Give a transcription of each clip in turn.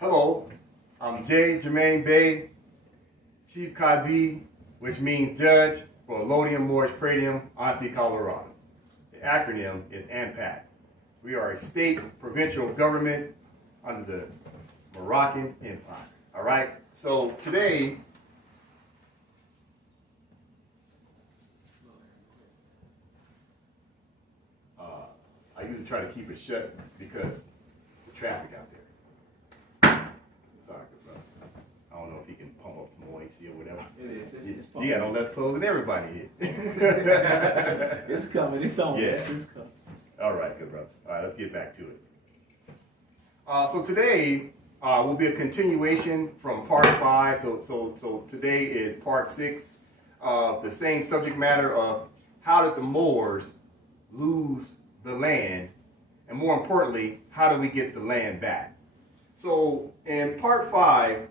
Hello, I'm J. Jermaine Bey, Chief Kazi, which means Judge for Lodium, Moorish, Pradium, Auntie, Colorado. The acronym is AMPAC. We are a state provincial government under the Moroccan Empire. All right, so today, I usually try to keep it shut because the traffic out there. Sorry, brother. I don't know if he can pump up some more AC or whatever. It is. It's You got on less clothes than everybody here. It's coming. It's on. Yeah. It's coming. All right, good brother. All right, let's get back to it. So today will be a continuation from part 5. So today is part 6 of the same subject matter of how did the Moors lose the land, and more importantly, how do we get the land back? So in part 5,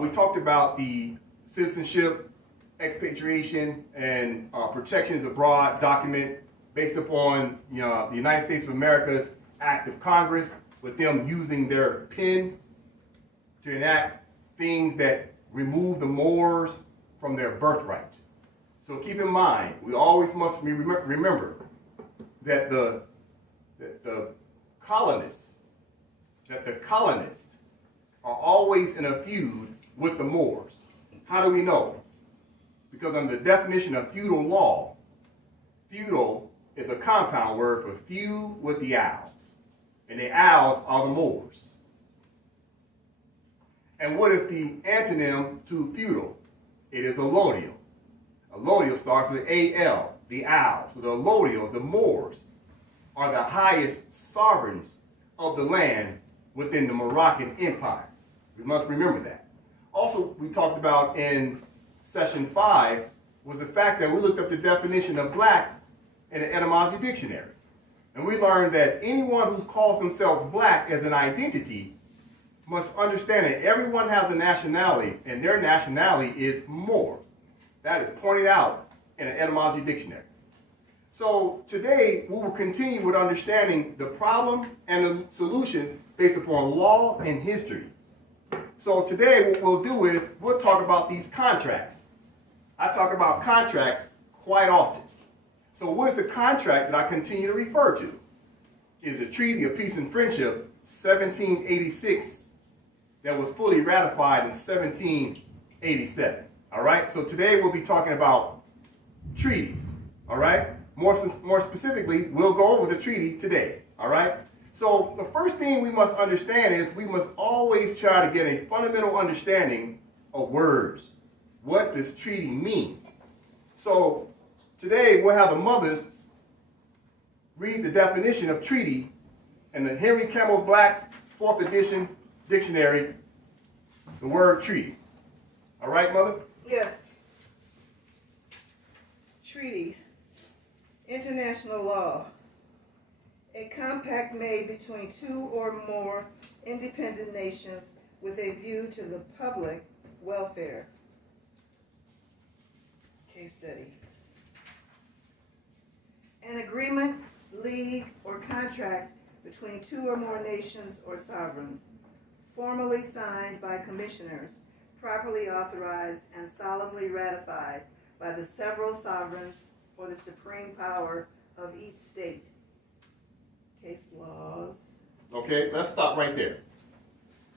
we talked about the citizenship, expatriation, and protections abroad document based upon the United States of America's Act of Congress, with them using their pen to enact things that remove the Moors from their birthright. So keep in mind, we always must remember that the colonists are always in a feud with the Moors. How do we know? Because under the definition of feudal law, feudal is a compound word for feud with the Owls. And the Owls are the Moors. And what is the antonym to feudal? It is allodial. Allodial starts with A-L, the Owl. So the allodial, the Moors, are the highest sovereigns of the land within the Moroccan Empire. We must remember that. Also, we talked about in session 5 was the fact that we looked up the definition of black in the etymology dictionary. And we learned that anyone who calls themselves black as an identity must understand that everyone has a nationality, and their nationality is Moor. That is pointed out in an etymology dictionary. So today we will continue with understanding the problem and the solutions based upon law and history. So today what we'll do is we'll talk about these contracts. I talk about contracts quite often. So what is the contract that I continue to refer to? It is the Treaty of Peace and Friendship, 1786, that was fully ratified in 1787. All right, so today we'll be talking about treaties. All right, more specifically, we'll go over the treaty today. All right, so the first thing we must understand is we must always try to get a fundamental understanding of words. What does treaty mean? So today we'll have the mothers read the definition of treaty in the Henry Campbell Black's 4th edition dictionary, the word treaty. All right, mother? Yes. Treaty. International law. A compact made between two or more independent nations with a view to the public welfare. Case study. An agreement, league, or contract between two or more nations or sovereigns, formally signed by commissioners, properly authorized and solemnly ratified by the several sovereigns or the supreme power of each state. Case laws. Okay, let's stop right there.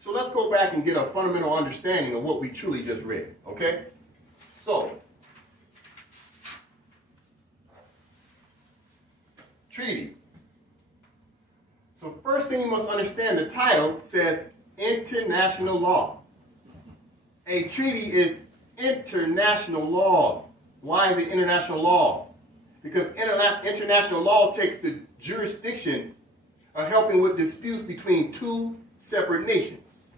So let's go back and get a fundamental understanding of what we truly just read, okay? So, treaty. So first thing you must understand, the title says international law. A treaty is international law. Why is it international law? Because international law takes the jurisdiction of helping with disputes between two separate nations.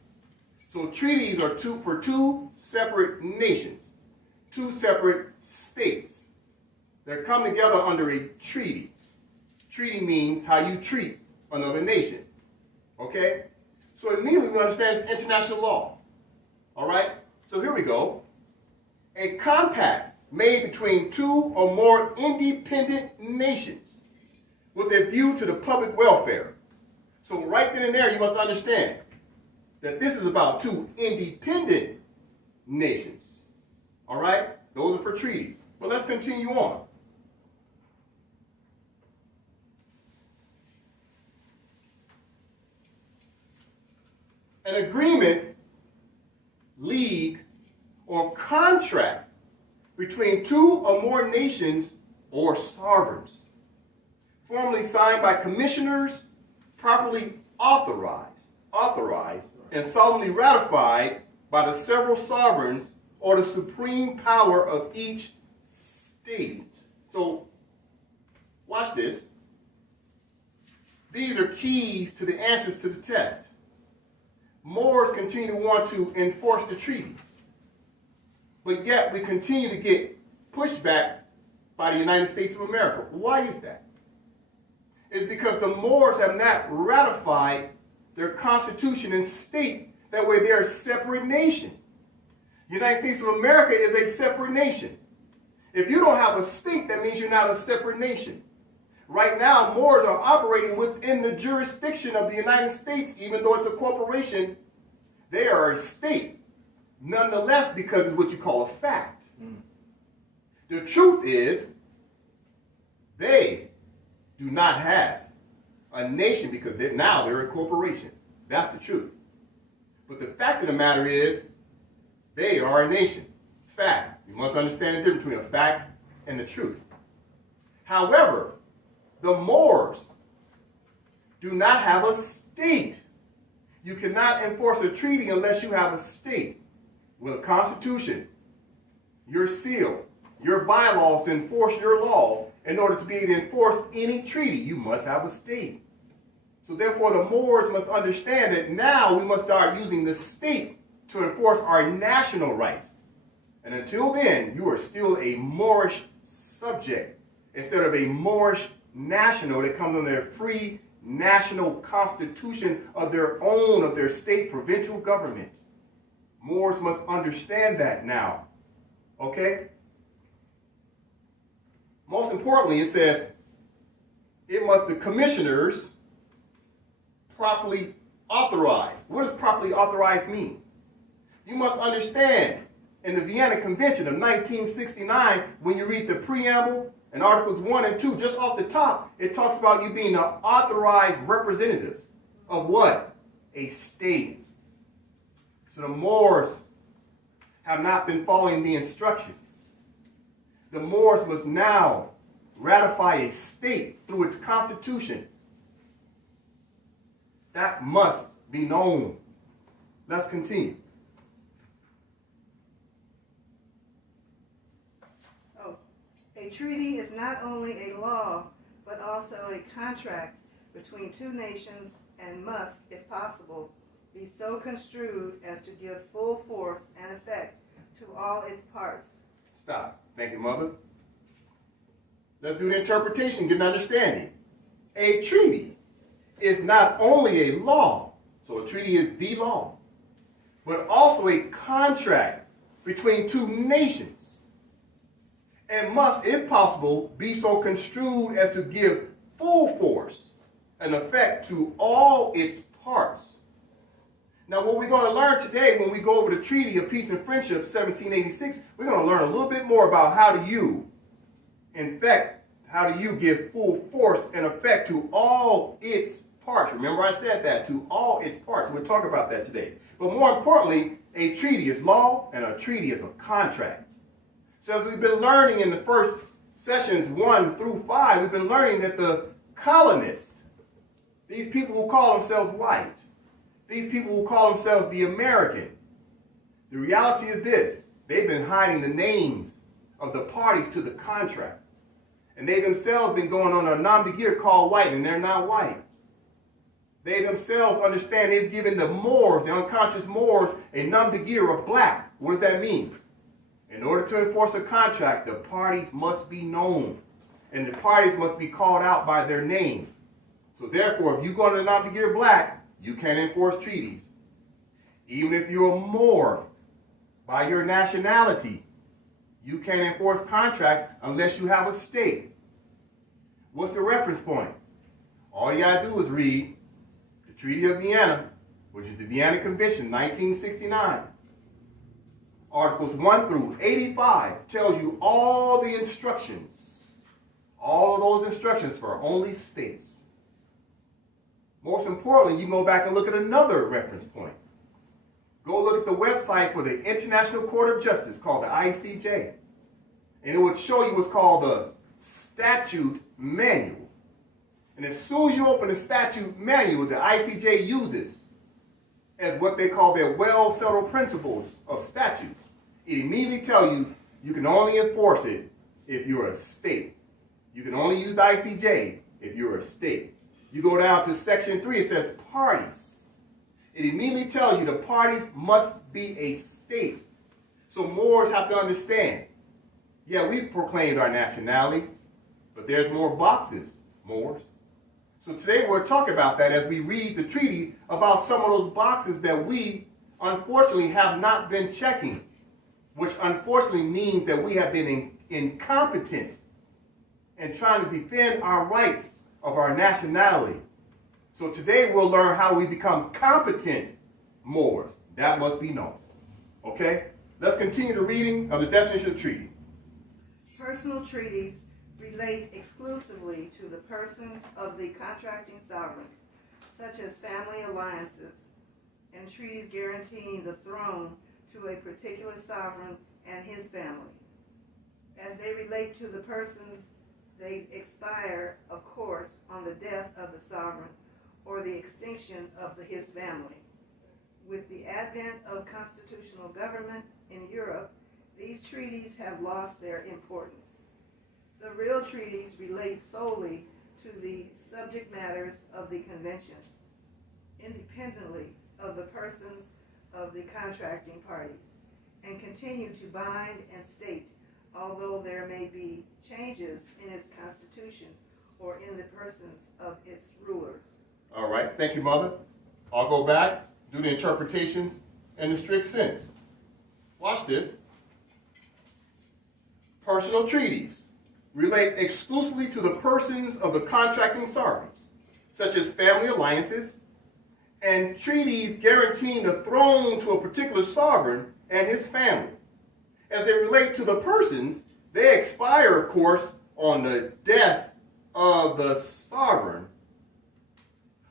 So treaties are for two separate nations, two separate states. They're come together under a treaty. Treaty means how you treat another nation. Okay? So immediately we understand it's international law. All right? So here we go. A compact made between two or more independent nations with a view to the public welfare. So right then and there, you must understand that this is about two independent nations. All right? Those are for treaties. But let's continue on. An agreement, league, or contract between two or more nations or sovereigns, formally signed by commissioners, properly authorized, and solemnly ratified by the several sovereigns or the supreme power of each state. So, watch this. These are keys to the answers to the test. Moors continue to want to enforce the treaties, but yet we continue to get pushback by the United States of America. Why is that? It's because the Moors have not ratified their constitution and state that way they're a separate nation. The United States of America is a separate nation. If you don't have a state, that means you're not a separate nation. Right now, Moors are operating within the jurisdiction of the United States, even though it's a corporation. They are a state, nonetheless, because it's what you call a fact. The truth is, they do not have a nation because now they're a corporation. That's the truth. But the fact of the matter is, they are a nation. Fact. You must understand the difference between a fact and the truth. However, the Moors do not have a state. You cannot enforce a treaty unless you have a state with a constitution, your seal, your bylaws to enforce your law. In order to be able to enforce any treaty, you must have a state. So therefore, the Moors must understand that now we must start using the state to enforce our national rights. And until then, you are still a Moorish subject instead of a Moorish national that comes under their free national constitution of their own, of their state provincial government. Moors must understand that now. Okay? Most importantly, it says, the commissioners properly authorize. What does properly authorized mean? You must understand, in the Vienna Convention of 1969, when you read the preamble and Articles 1 and 2, just off the top, it talks about you being the authorized representatives of what? A state. So the Moors have not been following the instructions. The Moors must now ratify a state through its constitution. That must be known. Let's continue. A treaty is not only a law, but also a contract between two nations and must, if possible, be so construed as to give full force and effect to all its parts. Stop. Thank you, Mother. Let's do the interpretation, get an understanding. A treaty is not only a law, so a treaty is the law, but also a contract between two nations, and must, if possible, be so construed as to give full force and effect to all its parts. Now, what we're going to learn today when we go over the Treaty of Peace and Friendship 1786, we're going to learn a little bit more about how do you give full force and effect to all its parts. Remember I said that, to all its parts. We'll talk about that today. But more importantly, a treaty is law and a treaty is a contract. So as we've been learning in the first sessions 1 through 5, we've been learning that the colonists, these people who call themselves white, these people who call themselves the American, the reality is this: they've been hiding the names of the parties to the contract. And they themselves been going on a nom de guerre called white, and they're not white. They themselves understand they've given the Moors, the unconscious Moors, a nom de guerre of black. What does that mean? In order to enforce a contract, the parties must be known, and the parties must be called out by their name. So therefore, if you go under the nom de guerre black, you can't enforce treaties. Even if you're a Moor by your nationality, you can't enforce contracts unless you have a state. What's the reference point? All you gotta do is read the Treaty of Vienna, which is the Vienna Convention, 1969. Articles 1 through 85 tells you all the instructions, all of those instructions for only states. Most importantly, you can go back and look at another reference point. Go look at the website for the International Court of Justice called the ICJ. And it would show you what's called the Statute Manual. And as soon as you open the Statute Manual, the ICJ uses as what they call their well-settled principles of statutes. It immediately tells you you can only enforce it if you're a state. You can only use the ICJ if you're a state. You go down to section 3, it says parties. It immediately tells you the parties must be a state. So Moors have to understand, yeah, we've proclaimed our nationality, but there's more boxes, Moors. So today we're talking about that as we read the treaty about some of those boxes that we unfortunately have not been checking, which unfortunately means that we have been incompetent in trying to defend our rights of our nationality. So today we'll learn how we become competent Moors. That must be known. Okay? Let's continue the reading of the definition of treaty. Personal treaties relate exclusively to the persons of the contracting sovereigns, such as family alliances, and treaties guaranteeing the throne to a particular sovereign and his family. As they relate to the persons, they expire, of course, on the death of the sovereign or the extinction of his family. With the advent of constitutional government in Europe, these treaties have lost their importance. The real treaties relate solely to the subject matters of the convention, independently of the persons of the contracting parties, and continue to bind and state, although there may be changes in its constitution or in the persons of its rulers. All right, thank you, Mother. I'll go back, do the interpretations in the strict sense. Watch this. Personal treaties relate exclusively to the persons of the contracting sovereigns, such as family alliances, and treaties guaranteeing the throne to a particular sovereign and his family. As they relate to the persons, they expire, of course, on the death of the sovereign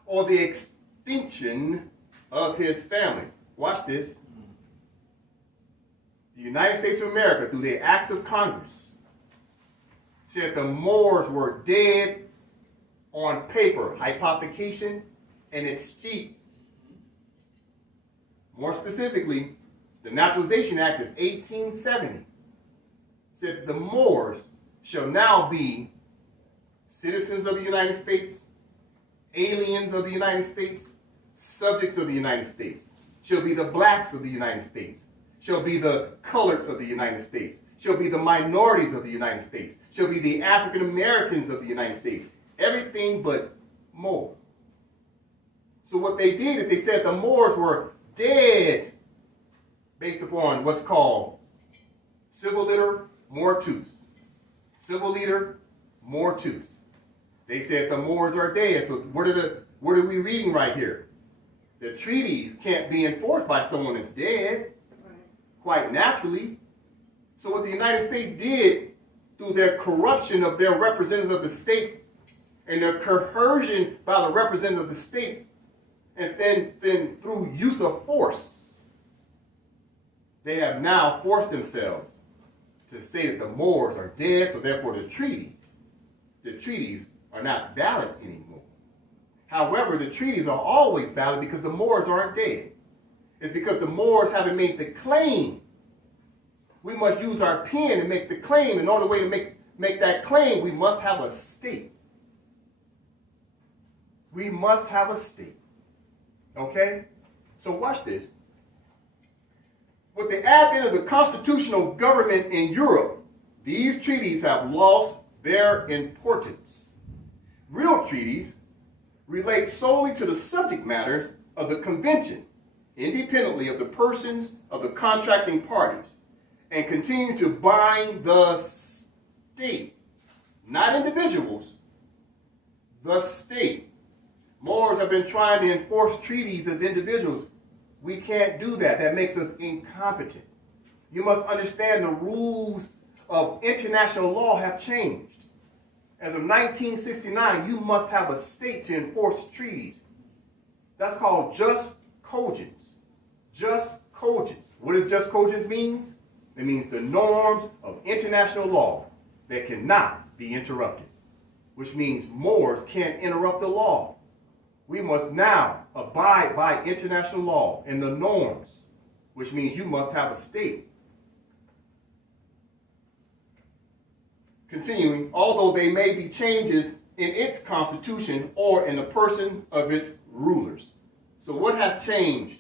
or the extinction of his family. Watch this. The United States of America, through the acts of Congress, said the Moors were dead on paper, hypothecation, and it's cheap. More specifically, the Naturalization Act of 1870 said the Moors shall now be citizens of the United States, aliens of the United States, subjects of the United States, shall be the blacks of the United States, shall be the coloreds of the United States, shall be the minorities of the United States, shall be the African Americans of the United States. Everything but Moor. So what they did is they said the Moors were dead based upon what's called civil liter mortuus. Civil liter mortuus. They said the Moors are dead. So what are we reading right here? The treaties can't be enforced by someone that's dead, quite naturally. So what the United States did through their corruption of their representatives of the state and their coercion by the representatives of the state, and then through use of force, they have now forced themselves to say that the Moors are dead, so therefore the treaties are not valid anymore. However, the treaties are always valid because the Moors aren't dead. It's because the Moors haven't made the claim. We must use our pen and make the claim. In order way to make that claim, we must have a state. We must have a state. Okay? So watch this. With the advent of the constitutional government in Europe, these treaties have lost their importance. Real treaties relate solely to the subject matters of the convention, independently of the persons of the contracting parties, and continue to bind the state, not individuals, the state, Moors have been trying to enforce treaties as individuals. We can't do that. That makes us incompetent. You must understand the rules of international law have changed. As of 1969, you must have a state to enforce treaties. That's called just cogence. Just cogence. What does just cogence mean? It means the norms of international law that cannot be interrupted, which means Moors can't interrupt the law. We must now abide by international law and the norms, which means you must have a state. Continuing, although there may be changes in its constitution or in the person of its rulers. So what has changed?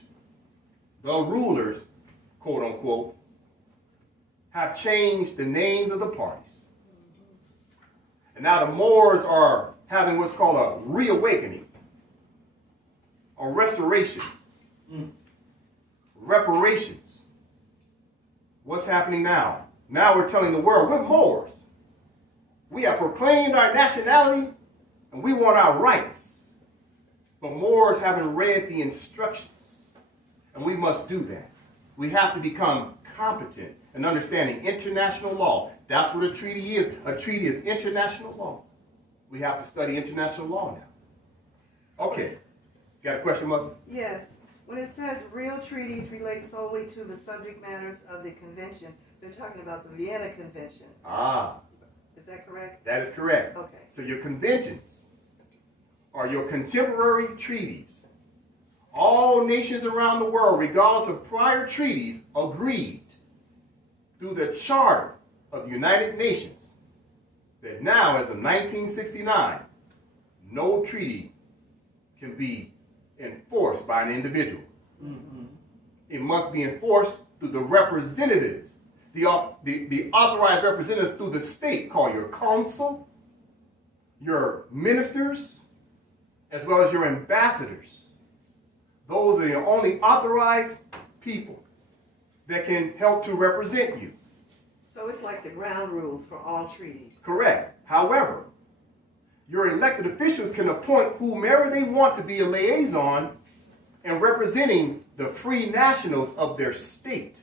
The rulers, quote unquote, have changed the names of the parties. And now the Moors are having what's called a reawakening, a restoration, reparations. What's happening now? Now we're telling the world, we're Moors. We have proclaimed our nationality and we want our rights. But Moors haven't read the instructions. And we must do that. We have to become competent in understanding international law. That's what a treaty is. A treaty is international law. We have to study international law now. Okay. Got a question, Mother? Yes. When it says real treaties relate solely to the subject matters of the convention, they're talking about the Vienna Convention. Ah. Is that correct? That is correct. Okay. So your conventions are your contemporary treaties. All nations around the world, regardless of prior treaties, agreed through the Charter of the United Nations that now, as of 1969, no treaty can be enforced by an individual. It must be enforced through the representatives, the authorized representatives through the state, called your consul, your ministers, as well as your ambassadors. Those are the only authorized people that can help to represent you. So it's like the ground rules for all treaties. Correct. However, your elected officials can appoint whomever they want to be a liaison and representing the free nationals of their state.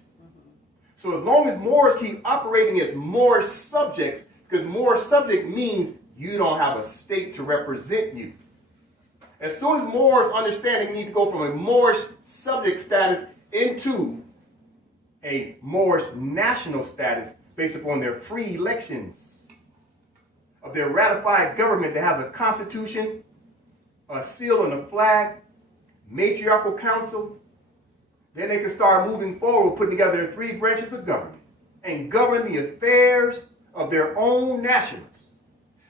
So as long as Moors keep operating as Moorish subjects, because Moorish subject means you don't have a state to represent you. As soon as Moors understand they need to go from a Moorish subject status into a Moorish national status based upon their free elections of their ratified government that has a constitution, a seal and a flag, matriarchal council, then they can start moving forward, putting together their three branches of government and govern the affairs of their own nationals.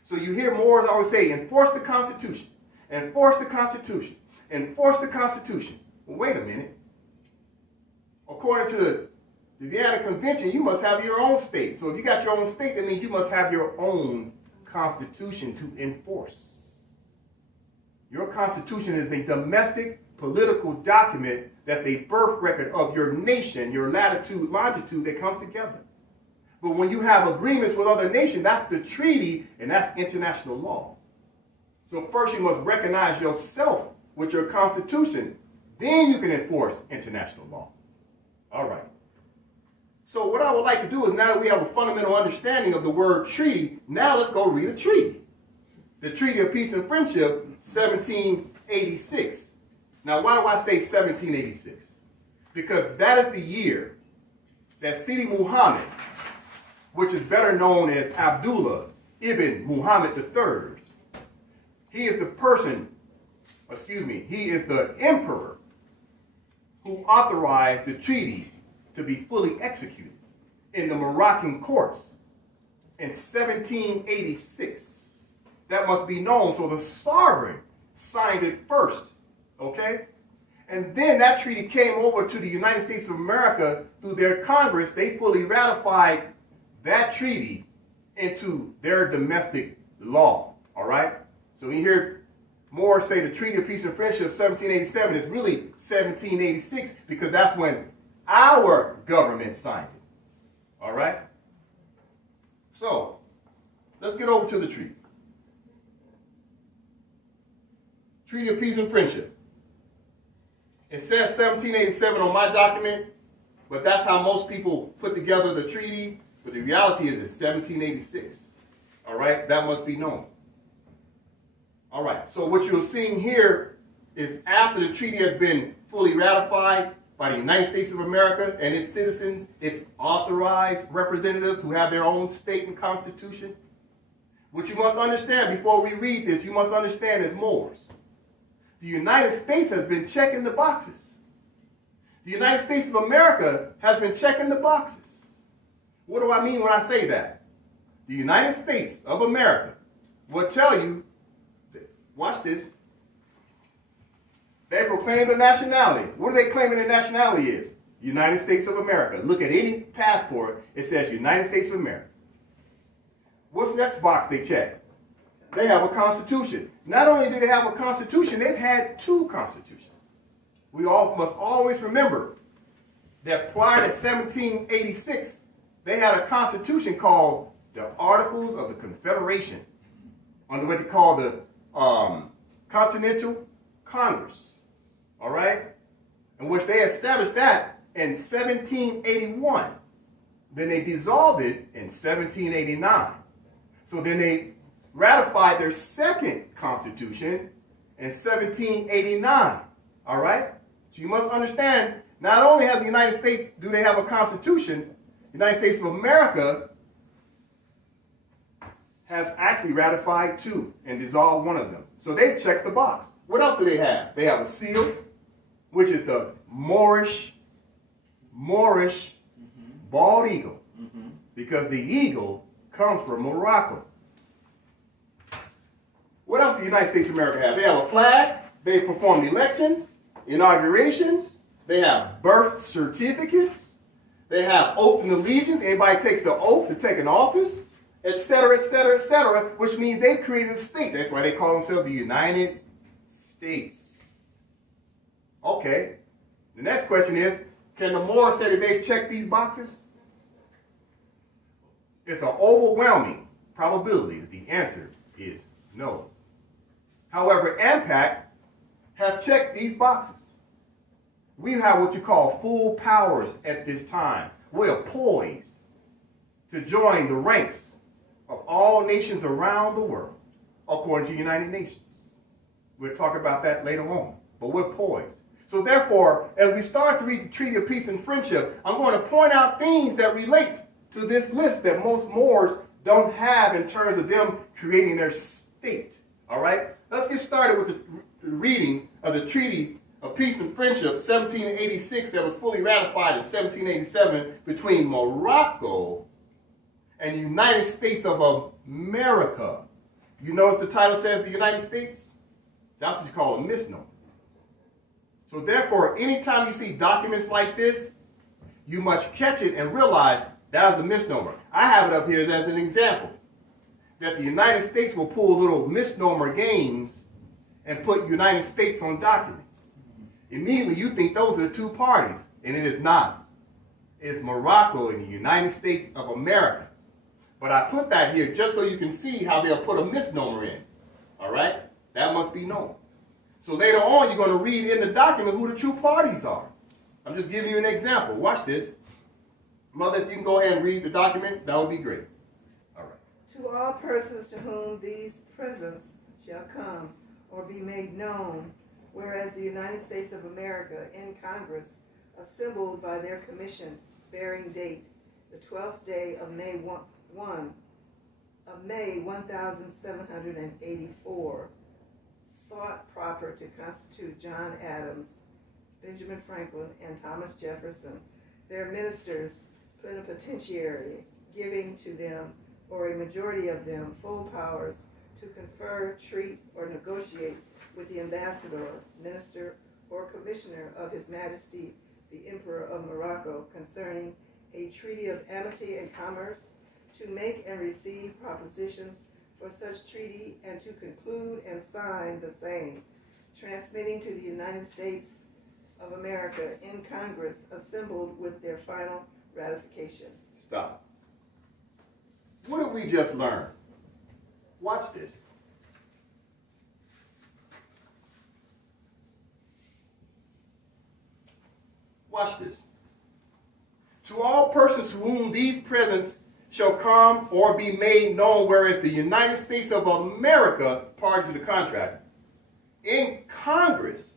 So you hear Moors always say, enforce the Constitution, enforce the Constitution, enforce the Constitution. Well, wait a minute. According to the Vienna Convention, you must have your own state. So if you got your own state, that means you must have your own constitution to enforce. Your constitution is a domestic political document that's a birth record of your nation, your latitude, longitude that comes together. But when you have agreements with other nations, that's the treaty and that's international law. So first you must recognize yourself with your constitution. Then you can enforce international law. All right. So what I would like to do is, now that we have a fundamental understanding of the word treaty, now let's go read a treaty. The Treaty of Peace and Friendship, 1786. Now, why do I say 1786? Because that is the year that Sidi Muhammad, which is better known as Abdullah ibn Muhammad III, he is the emperor who authorized the treaty to be fully executed in the Moroccan courts in 1786. That must be known. So the sovereign signed it first, okay? And then that treaty came over to the United States of America through their Congress. They fully ratified that treaty into their domestic law, all right? So when you hear Moore say the Treaty of Peace and Friendship of 1787, it's really 1786 because that's when our government signed it. All right? So, let's get over to the treaty. Treaty of Peace and Friendship. It says 1787 on my document, but that's how most people put together the treaty. But the reality is it's 1786. All right, that must be known. All right, so what you're seeing here is after the treaty has been fully ratified by the United States of America and its citizens, its authorized representatives who have their own state and constitution. What you must understand before we read this, you must understand as Moors, the United States has been checking the boxes. The United States of America has been checking the boxes. What do I mean when I say that? The United States of America will tell you, watch this, they proclaim their nationality. What are they claiming their nationality is? United States of America. Look at any passport, it says United States of America. What's the next box they check? They have a constitution. Not only do they have a constitution, they've had two constitutions. We all must always remember that prior to 1786, they had a constitution called the Articles of the Confederation, under what they call the Continental Congress. All right? In which they established that in 1781. Then they dissolved it in 1789. So then they ratified their second constitution in 1789. All right? So you must understand, not only has the United States, do they have a constitution, the United States of America has actually ratified two and dissolved one of them. So they checked the box. What else do they have? They have a seal, which is the Moorish bald eagle, because the eagle comes from Morocco. What else does the United States of America have? They have a flag. They perform elections, inaugurations. They have birth certificates. They have oath and allegiance. Anybody takes the oath to take an office, etc., etc., etc., which means they created a state. That's why they call themselves the United States. Okay. The next question is, can the Moors say that they've checked these boxes? It's an overwhelming probability that the answer is no. However, AMPAC has checked these boxes. We have what you call full powers at this time. We are poised to join the ranks of all nations around the world, according to the United Nations. We'll talk about that later on, but we're poised. So therefore, as we start to read the Treaty of Peace and Friendship, I'm going to point out things that relate to this list that most Moors don't have in terms of them creating their state. All right? Let's get started with the reading of the Treaty of Peace and Friendship, 1786, that was fully ratified in 1787 between Morocco and the United States of America. You notice the title says the United States? That's what you call a misnomer. So therefore, anytime you see documents like this, you must catch it and realize that is a misnomer. I have it up here as an example, that the United States will pull little misnomer games and put United States on documents. Immediately you think those are the two parties, and it is not. It's Morocco and the United States of America. But I put that here just so you can see how they'll put a misnomer in. All right? That must be known. So later on, you're going to read in the document who the true parties are. I'm just giving you an example. Watch this. Mother, if you can go ahead and read the document, that would be great. All right. To all persons to whom these presents shall come or be made known, whereas the United States of America in Congress, assembled by their commission, bearing date the 12th day of May 1784, thought proper to constitute John Adams, Benjamin Franklin, and Thomas Jefferson, their ministers plenipotentiary, giving to them, or a majority of them, full powers to confer, treat, or negotiate with the ambassador, minister, or commissioner of His Majesty the Emperor of Morocco concerning a treaty of amity and commerce, to make and receive propositions for such treaty, and to conclude and sign the same, transmitting to the United States of America in Congress assembled with their final ratification. Stop. What did we just learn? Watch this. Watch this. To all persons to whom these presents shall come or be made known, whereas the United States of America, party to the contract, in Congress,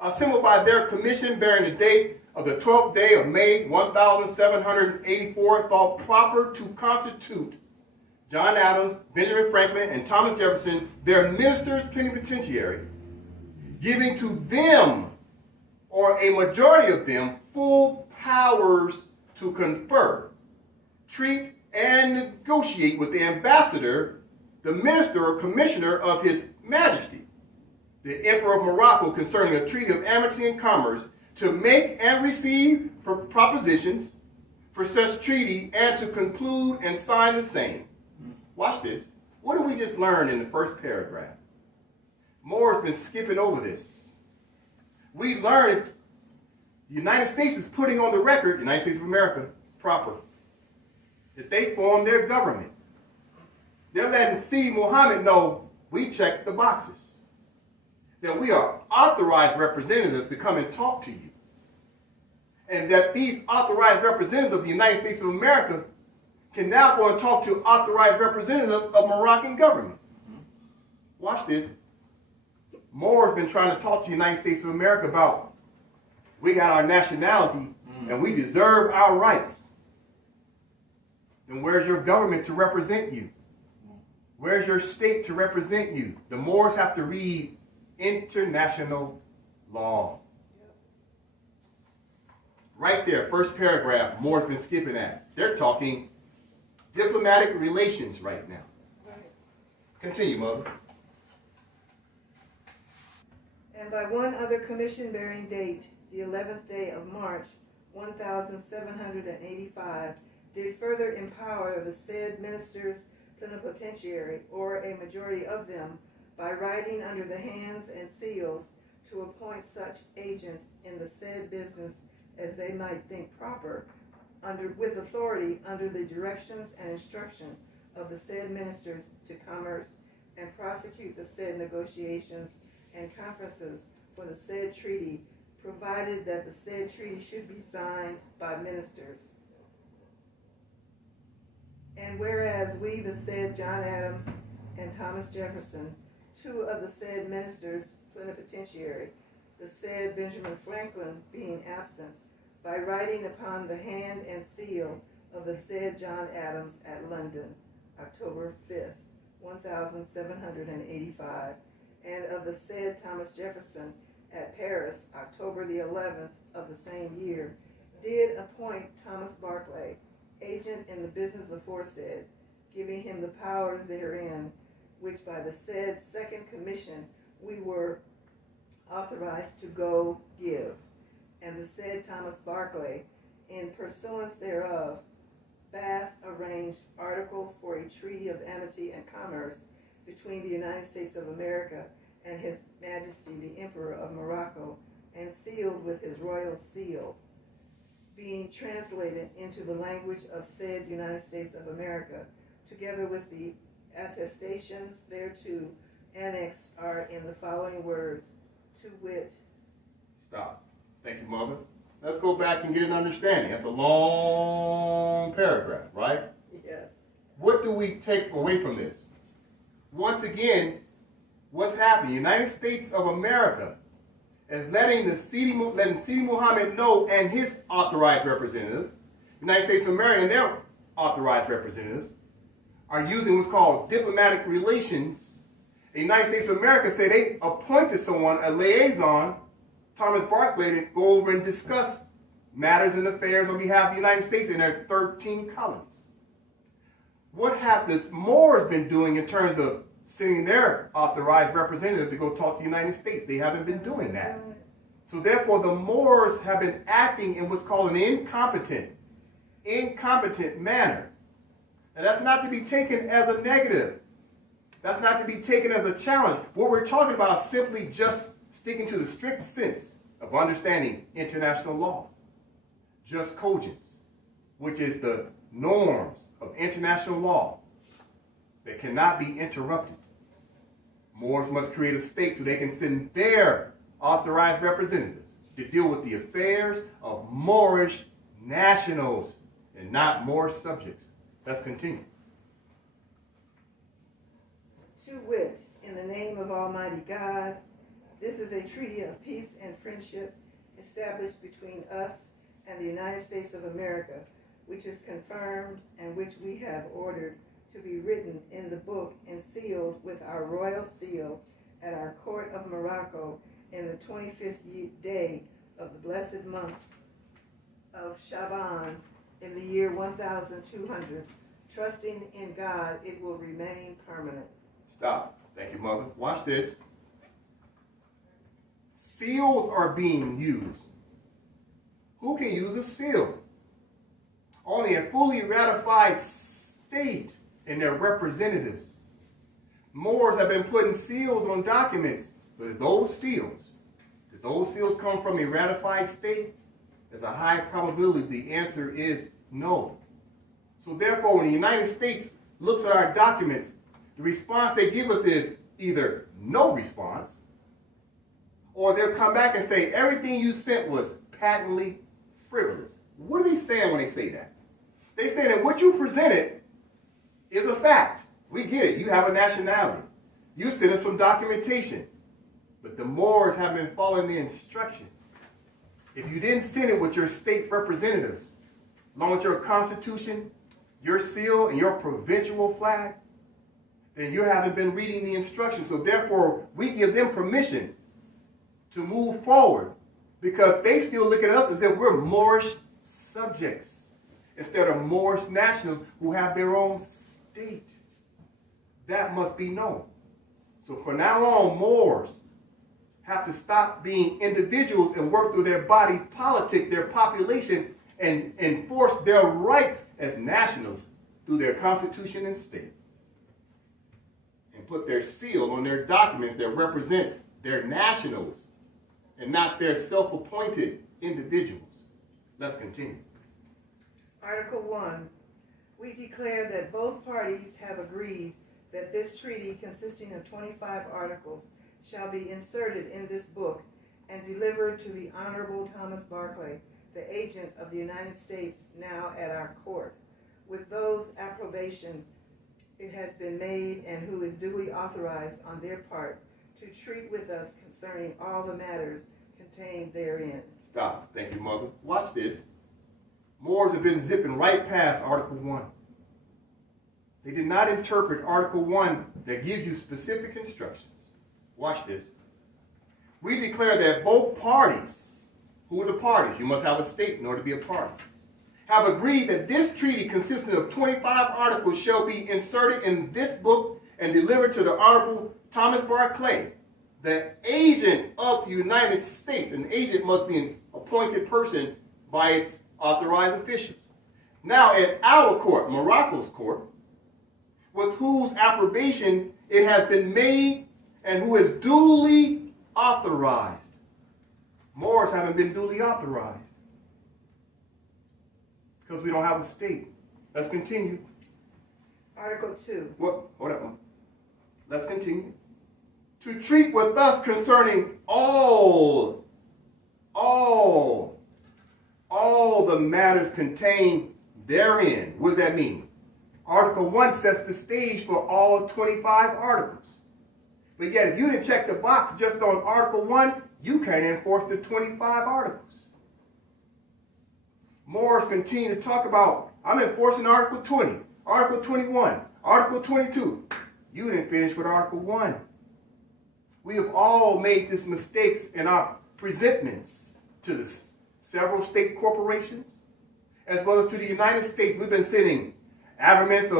assembled by their commission bearing the date of the 12th day of May, 1784, thought proper to constitute John Adams, Benjamin Franklin, and Thomas Jefferson their ministers plenipotentiary, giving to them, or a majority of them, full powers to confer, treat, and negotiate with the ambassador, the minister or commissioner of His Majesty, the Emperor of Morocco, concerning a treaty of amity and commerce, to make and receive propositions for such treaty, and to conclude and sign the same. Watch this. What did we just learn in the first paragraph? Moore's been skipping over this. We learned the United States is putting on the record, United States of America proper, that they formed their government. They're letting Sidi Muhammad know we checked the boxes, that we are authorized representatives to come and talk to you, and that these authorized representatives of the United States of America can now go and talk to authorized representatives of Moroccan government. Watch this. Moore's been trying to talk to the United States of America about we got our nationality and we deserve our rights. Then where's your government to represent you? Where's your state to represent you? The Moors have to read international law. Right there, first paragraph, Moore's been skipping at. They're talking diplomatic relations right now. Continue, Mother. And by one other commission-bearing date, the 11th day of March, 1785, did further empower the said ministers plenipotentiary, or a majority of them, by writing under the hands and seals, to appoint such agent in the said business as they might think proper, with authority under the directions and instruction of the said ministers to commerce, and prosecute the said negotiations and conferences for the said treaty, provided that the said treaty should be signed by ministers. And whereas we, the said John Adams and Thomas Jefferson, two of the said ministers plenipotentiary, the said Benjamin Franklin being absent, by writing upon the hand and seal of the said John Adams at London, October 5th, 1785, and of the said Thomas Jefferson at Paris, October the 11th of the same year, did appoint Thomas Barclay, agent in the business aforesaid, giving him the powers therein, which by the said second commission we were authorized to go give. And the said Thomas Barclay, in pursuance thereof, Bath arranged articles for a treaty of amity and commerce between the United States of America and His Majesty the Emperor of Morocco, and sealed with his royal seal, being translated into the language of said United States of America, together with the attestations thereto annexed, are in the following words, to wit. Stop. Thank you, Mother. Let's go back and get an understanding. That's a long paragraph, right? Yes. What do we take away from this? Once again, what's happening? United States of America is letting Sidi Muhammad know, and his authorized representatives, United States of America and their authorized representatives, are using what's called diplomatic relations. The United States of America say they appointed someone, a liaison, Thomas Barclay, to go over and discuss matters and affairs on behalf of the United States in their 13 colonies. What have the Moors been doing in terms of sending their authorized representative to go talk to the United States? They haven't been doing that. So therefore, the Moors have been acting in what's called an incompetent manner. And that's not to be taken as a negative. That's not to be taken as a challenge. What we're talking about is simply just sticking to the strict sense of understanding international law. Just cogence, which is the norms of international law that cannot be interrupted. Moors must create a state so they can send their authorized representatives to deal with the affairs of Moorish nationals and not Moorish subjects. Let's continue. To wit, in the name of Almighty God, this is a treaty of peace and friendship established between us and the United States of America, which is confirmed and which we have ordered to be written in the book and sealed with our royal seal at our court of Morocco in the 25th day of the blessed month of Shaban in the year 1200. Trusting in God, it will remain permanent. Stop. Thank you, Mother. Watch this. Seals are being used. Who can use a seal? Only a fully ratified state and their representatives. Moors have been putting seals on documents, but those seals, did those seals come from a ratified state? There's a high probability the answer is no. So therefore, when the United States looks at our documents, the response they give us is either no response, or they'll come back and say everything you sent was patently frivolous. What are they saying when they say that? They say that what you presented is a fact. We get it. You have a nationality. You sent us some documentation. But the Moors have been following the instructions. If you didn't send it with your state representatives, along with your constitution, your seal, and your provincial flag, then you haven't been reading the instructions. So therefore, we give them permission to move forward because they still look at us as if we're Moorish subjects instead of Moorish nationals who have their own state. That must be known. So from now on, Moors have to stop being individuals and work through their body politic, their population, and enforce their rights as nationals through their constitution and state. And put their seal on their documents that represents their nationals and not their self-appointed individuals. Let's continue. Article 1. We declare that both parties have agreed that this treaty, consisting of 25 articles, shall be inserted in this book and delivered to the Honorable Thomas Barclay, the agent of the United States now at our court. With those approbation, it has been made and who is duly authorized on their part to treat with us concerning all the matters contained therein. Stop. Thank you, Mother. Watch this. Moors have been zipping right past Article 1. They did not interpret Article 1 that gives you specific instructions. Watch this. We declare that both parties, who are the parties? You must have a state in order to be a party, have agreed that this treaty consisting of 25 articles shall be inserted in this book and delivered to the Honorable Thomas Barclay, the agent of the United States. An agent must be an appointed person by its authorized officials. Now at our court, Morocco's court, with whose approbation it has been made and who is duly authorized. Moors haven't been duly authorized because we don't have a state. Let's continue. Article 2. What? Hold up. Let's continue. To treat with us concerning all the matters contained therein. What does that mean? Article 1 sets the stage for all 25 articles. But yet, if you didn't check the box just on Article 1, you can't enforce the 25 articles. Moors continue to talk about, I'm enforcing Article 20, Article 21, Article 22. You didn't finish with Article 1. We have all made these mistakes in our presentments to the several state corporations, as well as to the United States. We've been sending averments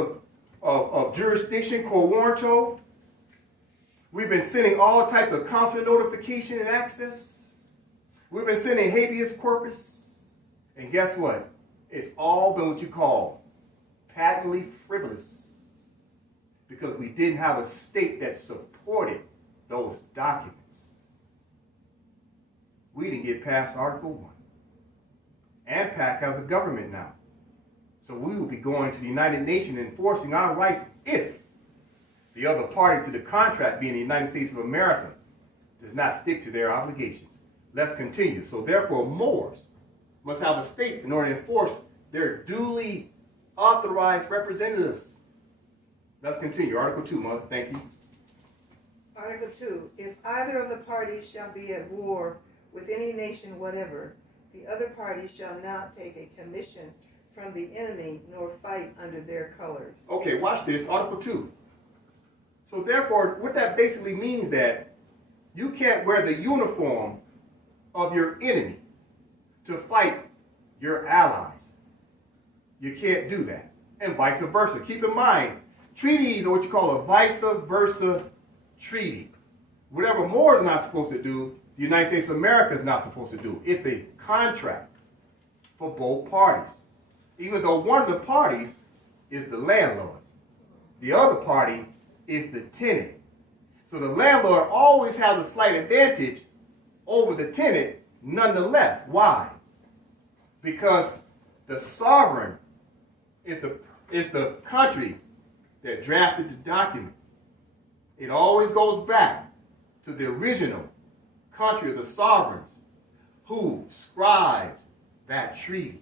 of jurisdiction, quo warranto. We've been sending all types of consular notification and access. We've been sending habeas corpus. And guess what? It's all been what you call patently frivolous because we didn't have a state that supported those documents. We didn't get past Article 1. AMPAC has a government now. So we will be going to the United Nations enforcing our rights if the other party to the contract, being the United States of America, does not stick to their obligations. Let's continue. So therefore, Moors must have a state in order to enforce their duly authorized representatives. Let's continue. Article 2, Mother. Thank you. Article 2. If either of the parties shall be at war with any nation whatever, the other party shall not take a commission from the enemy nor fight under their colors. Okay, watch this. Article 2. So therefore, what that basically means that you can't wear the uniform of your enemy to fight your allies. You can't do that. And vice versa. Keep in mind, treaties are what you call a vice versa treaty. Whatever Moore is not supposed to do, the United States of America is not supposed to do. It's a contract for both parties. Even though one of the parties is the landlord. The other party is the tenant. So the landlord always has a slight advantage over the tenant nonetheless. Why? Because the sovereign is the country that drafted the document. It always goes back to the original country of the sovereigns who scribed that treaty.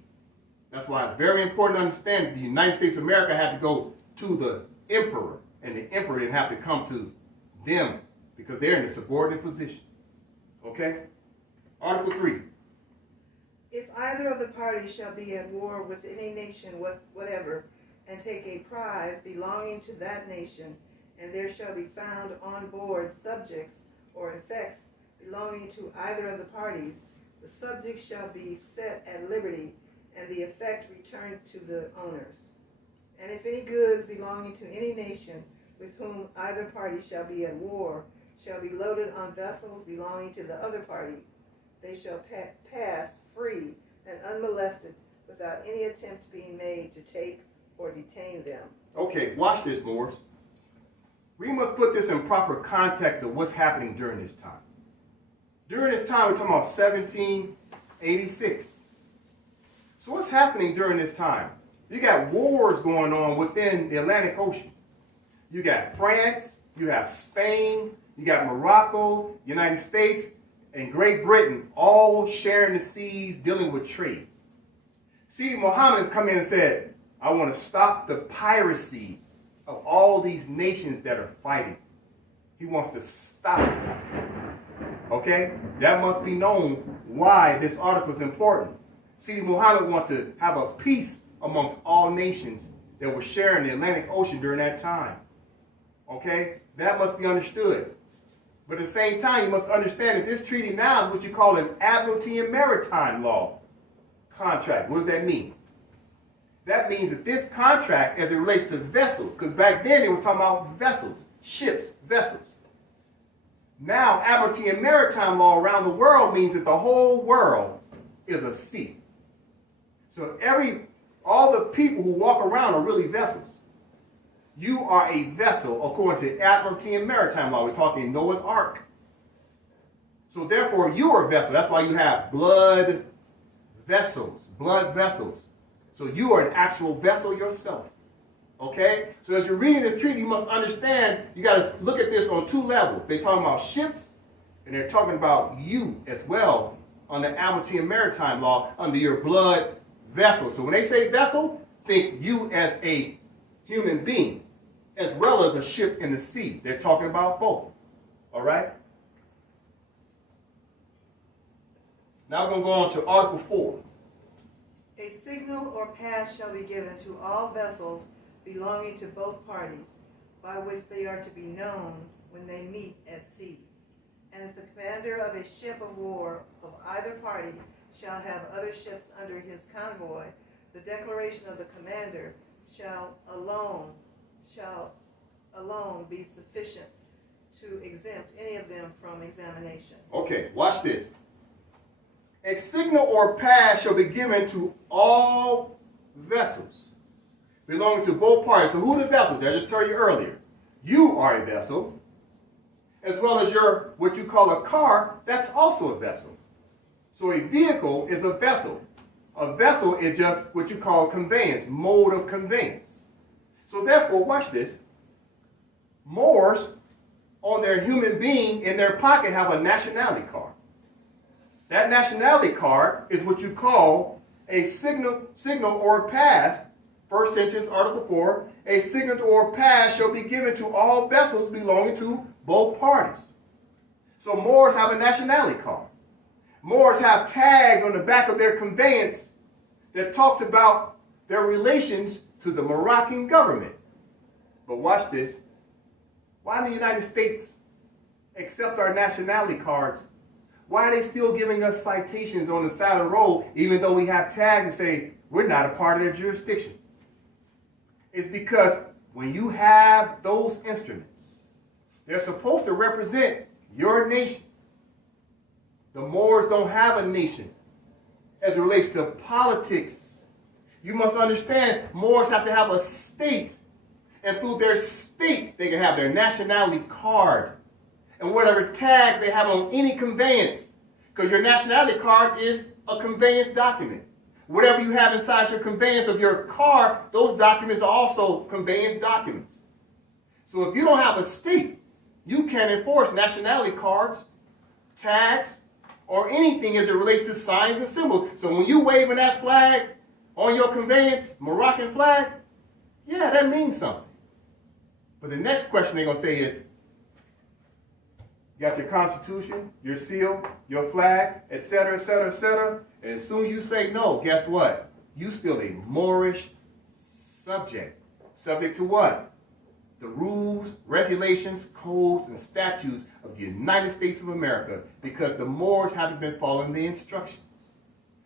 That's why it's very important to understand that the United States of America had to go to the emperor, and the emperor didn't have to come to them because they're in a subordinate position. Okay? Article 3. If either of the parties shall be at war with any nation whatever, and take a prize belonging to that nation, and there shall be found on board subjects or effects belonging to either of the parties, the subject shall be set at liberty, and the effect returned to the owners. And if any goods belonging to any nation with whom either party shall be at war shall be loaded on vessels belonging to the other party, they shall pass free and unmolested without any attempt being made to take or detain them. Okay, watch this, Moors. We must put this in proper context of what's happening during this time. During this time, we're talking about 1786. So what's happening during this time? You got wars going on within the Atlantic Ocean. You got France, you have Spain, you got Morocco, United States, and Great Britain all sharing the seas dealing with trade. Sidi Mohammed has come in and said, I want to stop the piracy of all these nations that are fighting. He wants to stop it. Okay? That must be known why this article is important. Sidi Mohammed wants to have a peace amongst all nations that were sharing the Atlantic Ocean during that time. Okay? That must be understood. But at the same time, you must understand that this treaty now is what you call an Admiralty and Maritime Law contract. What does that mean? That means that this contract, as it relates to vessels, because back then they were talking about vessels, ships, vessels. Now, Admiralty and Maritime Law around the world means that the whole world is a sea. So all the people who walk around are really vessels. You are a vessel according to Admiralty and Maritime Law. We're talking Noah's Ark. So therefore, you are a vessel. That's why you have blood vessels. So you are an actual vessel yourself. Okay? So as you're reading this treaty, you must understand, you got to look at this on two levels. They're talking about ships, and they're talking about you as well on the Admiralty and Maritime Law under your blood vessel. So when they say vessel, think you as a human being, as well as a ship in the sea. They're talking about both. All right? Now we're going to go on to Article 4. A signal or pass shall be given to all vessels belonging to both parties, by which they are to be known when they meet at sea. And if the commander of a ship of war of either party shall have other ships under his convoy, the declaration of the commander shall alone be sufficient to exempt any of them from examination. Okay, watch this. A signal or pass shall be given to all vessels belonging to both parties. So who are the vessels? I just told you earlier. You are a vessel, as well as your, what you call a car, that's also a vessel. So a vehicle is a vessel. A vessel is just what you call conveyance, mode of conveyance. So therefore, watch this. Moors, on their human being, in their pocket, have a nationality card. That nationality card is what you call a signal or pass. First sentence, Article 4, a signal or pass shall be given to all vessels belonging to both parties. So Moors have a nationality card. Moors have tags on the back of their conveyance that talks about their relations to the Moroccan government. But watch this. Why do the United States accept our nationality cards? Why are they still giving us citations on the side of the road even though we have tags that say we're not a part of their jurisdiction? It's because when you have those instruments, they're supposed to represent your nation. The Moors don't have a nation as it relates to politics. You must understand, Moors have to have a state. And through their state, they can have their nationality card. And whatever tags they have on any conveyance. Because your nationality card is a conveyance document. Whatever you have inside your conveyance of your car, those documents are also conveyance documents. So if you don't have a state, you can't enforce nationality cards, tags, or anything as it relates to signs and symbols. So when you waving that flag on your conveyance, Moroccan flag, yeah, that means something. But the next question they're going to say is, you got your constitution, your seal, your flag, etc., etc., etc. And as soon as you say no, guess what? You still a Moorish subject. Subject to what? The rules, regulations, codes, and statutes of the United States of America, because the Moors haven't been following the instructions.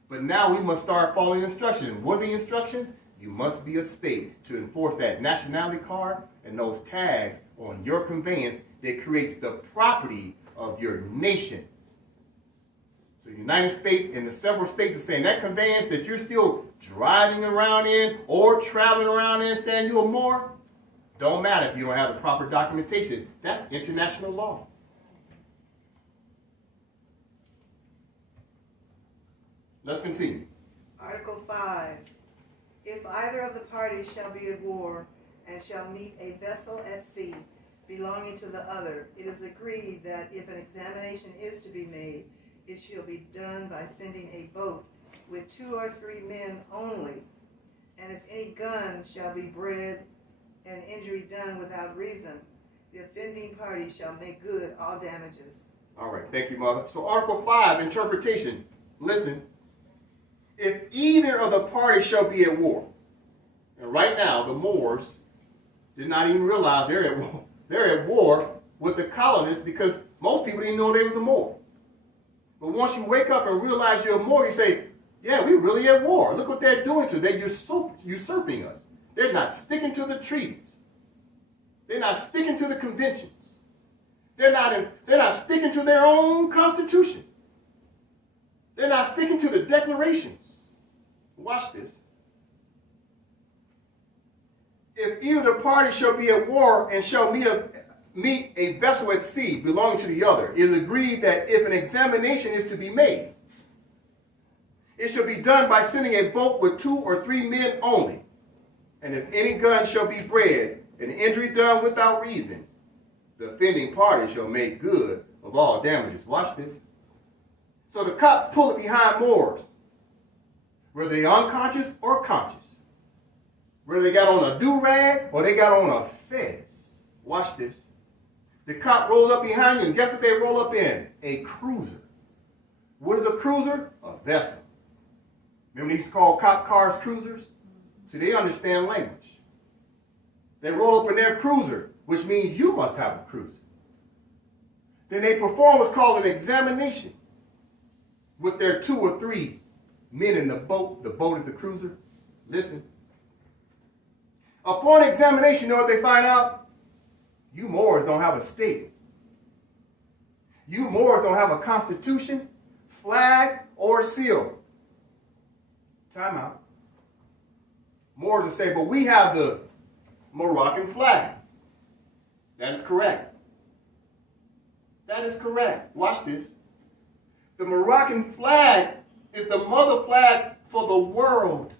But now we must start following instructions. What are the instructions? You must be a state to enforce that nationality card and those tags on your conveyance that creates the property of your nation. So the United States and the several states are saying that conveyance that you're still driving around in or traveling around in saying you're a Moor, don't matter if you don't have the proper documentation. That's international law. Let's continue. Article 5. If either of the parties shall be at war and shall meet a vessel at sea belonging to the other, it is agreed that if an examination is to be made, it shall be done by sending a boat with 2 or 3 men only. And if any gun shall be bred and injury done without reason, the offending party shall make good all damages. All right, thank you, Mother. So Article 5, interpretation. Listen. If either of the parties shall be at war, and right now the Moors did not even realize they're at war. They're at war with the colonists because most people didn't know they was a Moor. But once you wake up and realize you're a Moor, you say, yeah, we're really at war. Look what they're doing to us. They're usurping us. They're not sticking to the treaties. They're not sticking to the conventions. They're not sticking to their own constitution. They're not sticking to the declarations. Watch this. If either the party shall be at war and shall meet a vessel at sea belonging to the other, it is agreed that if an examination is to be made, it shall be done by sending a boat with 2 or 3 men only. And if any gun shall be bred, an injury done without reason, the offending party shall make good of all damages. Watch this. So the cops pull it behind Moors, whether they're unconscious or conscious, whether they got on a do-rag or they got on a fez. Watch this. The cop rolls up behind you, and guess what they roll up in? A cruiser. What is a cruiser? A vessel. Remember they used to call cop cars cruisers? See, they understand language. They roll up in their cruiser, which means you must have a cruiser. Then they perform what's called an examination with their 2 or 3 men in the boat. The boat is the cruiser. Listen. Upon examination, you know what they find out? You Moors don't have a state. You Moors don't have a constitution, flag, or seal. Time out. Moors will say, but we have the Moroccan flag. That is correct. That is correct. Watch this. The Moroccan flag is the mother flag for the world.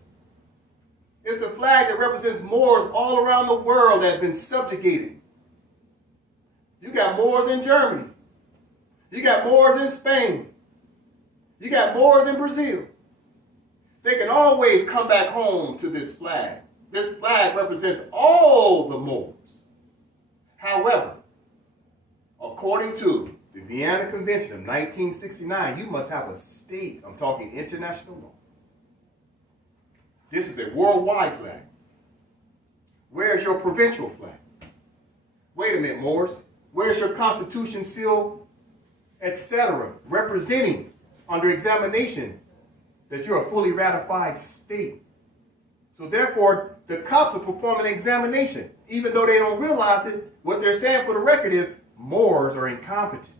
It's the flag that represents Moors all around the world that have been subjugated. You got Moors in Germany. You got Moors in Spain. You got Moors in Brazil. They can always come back home to this flag. This flag represents all the Moors. However, according to the Vienna Convention of 1969, you must have a state. I'm talking international law. This is a worldwide flag. Where's your provincial flag? Wait a minute, Moors. Where's your Constitution seal, etc., representing under examination that you're a fully ratified state? So therefore, the cops are performing an examination. Even though they don't realize it, what they're saying for the record is Moors are incompetent.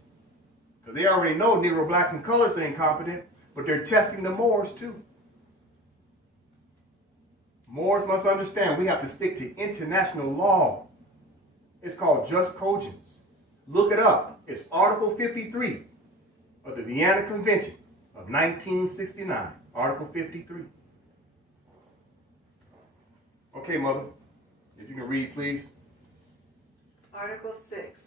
Because they already know Negro, blacks, and colors are incompetent, but they're testing the Moors too. Moors must understand we have to stick to international law. It's called just cogence. Look it up. It's Article 53 of the Vienna Convention of 1969. Article 53. Okay, Mother. If you can read, please. Article 6.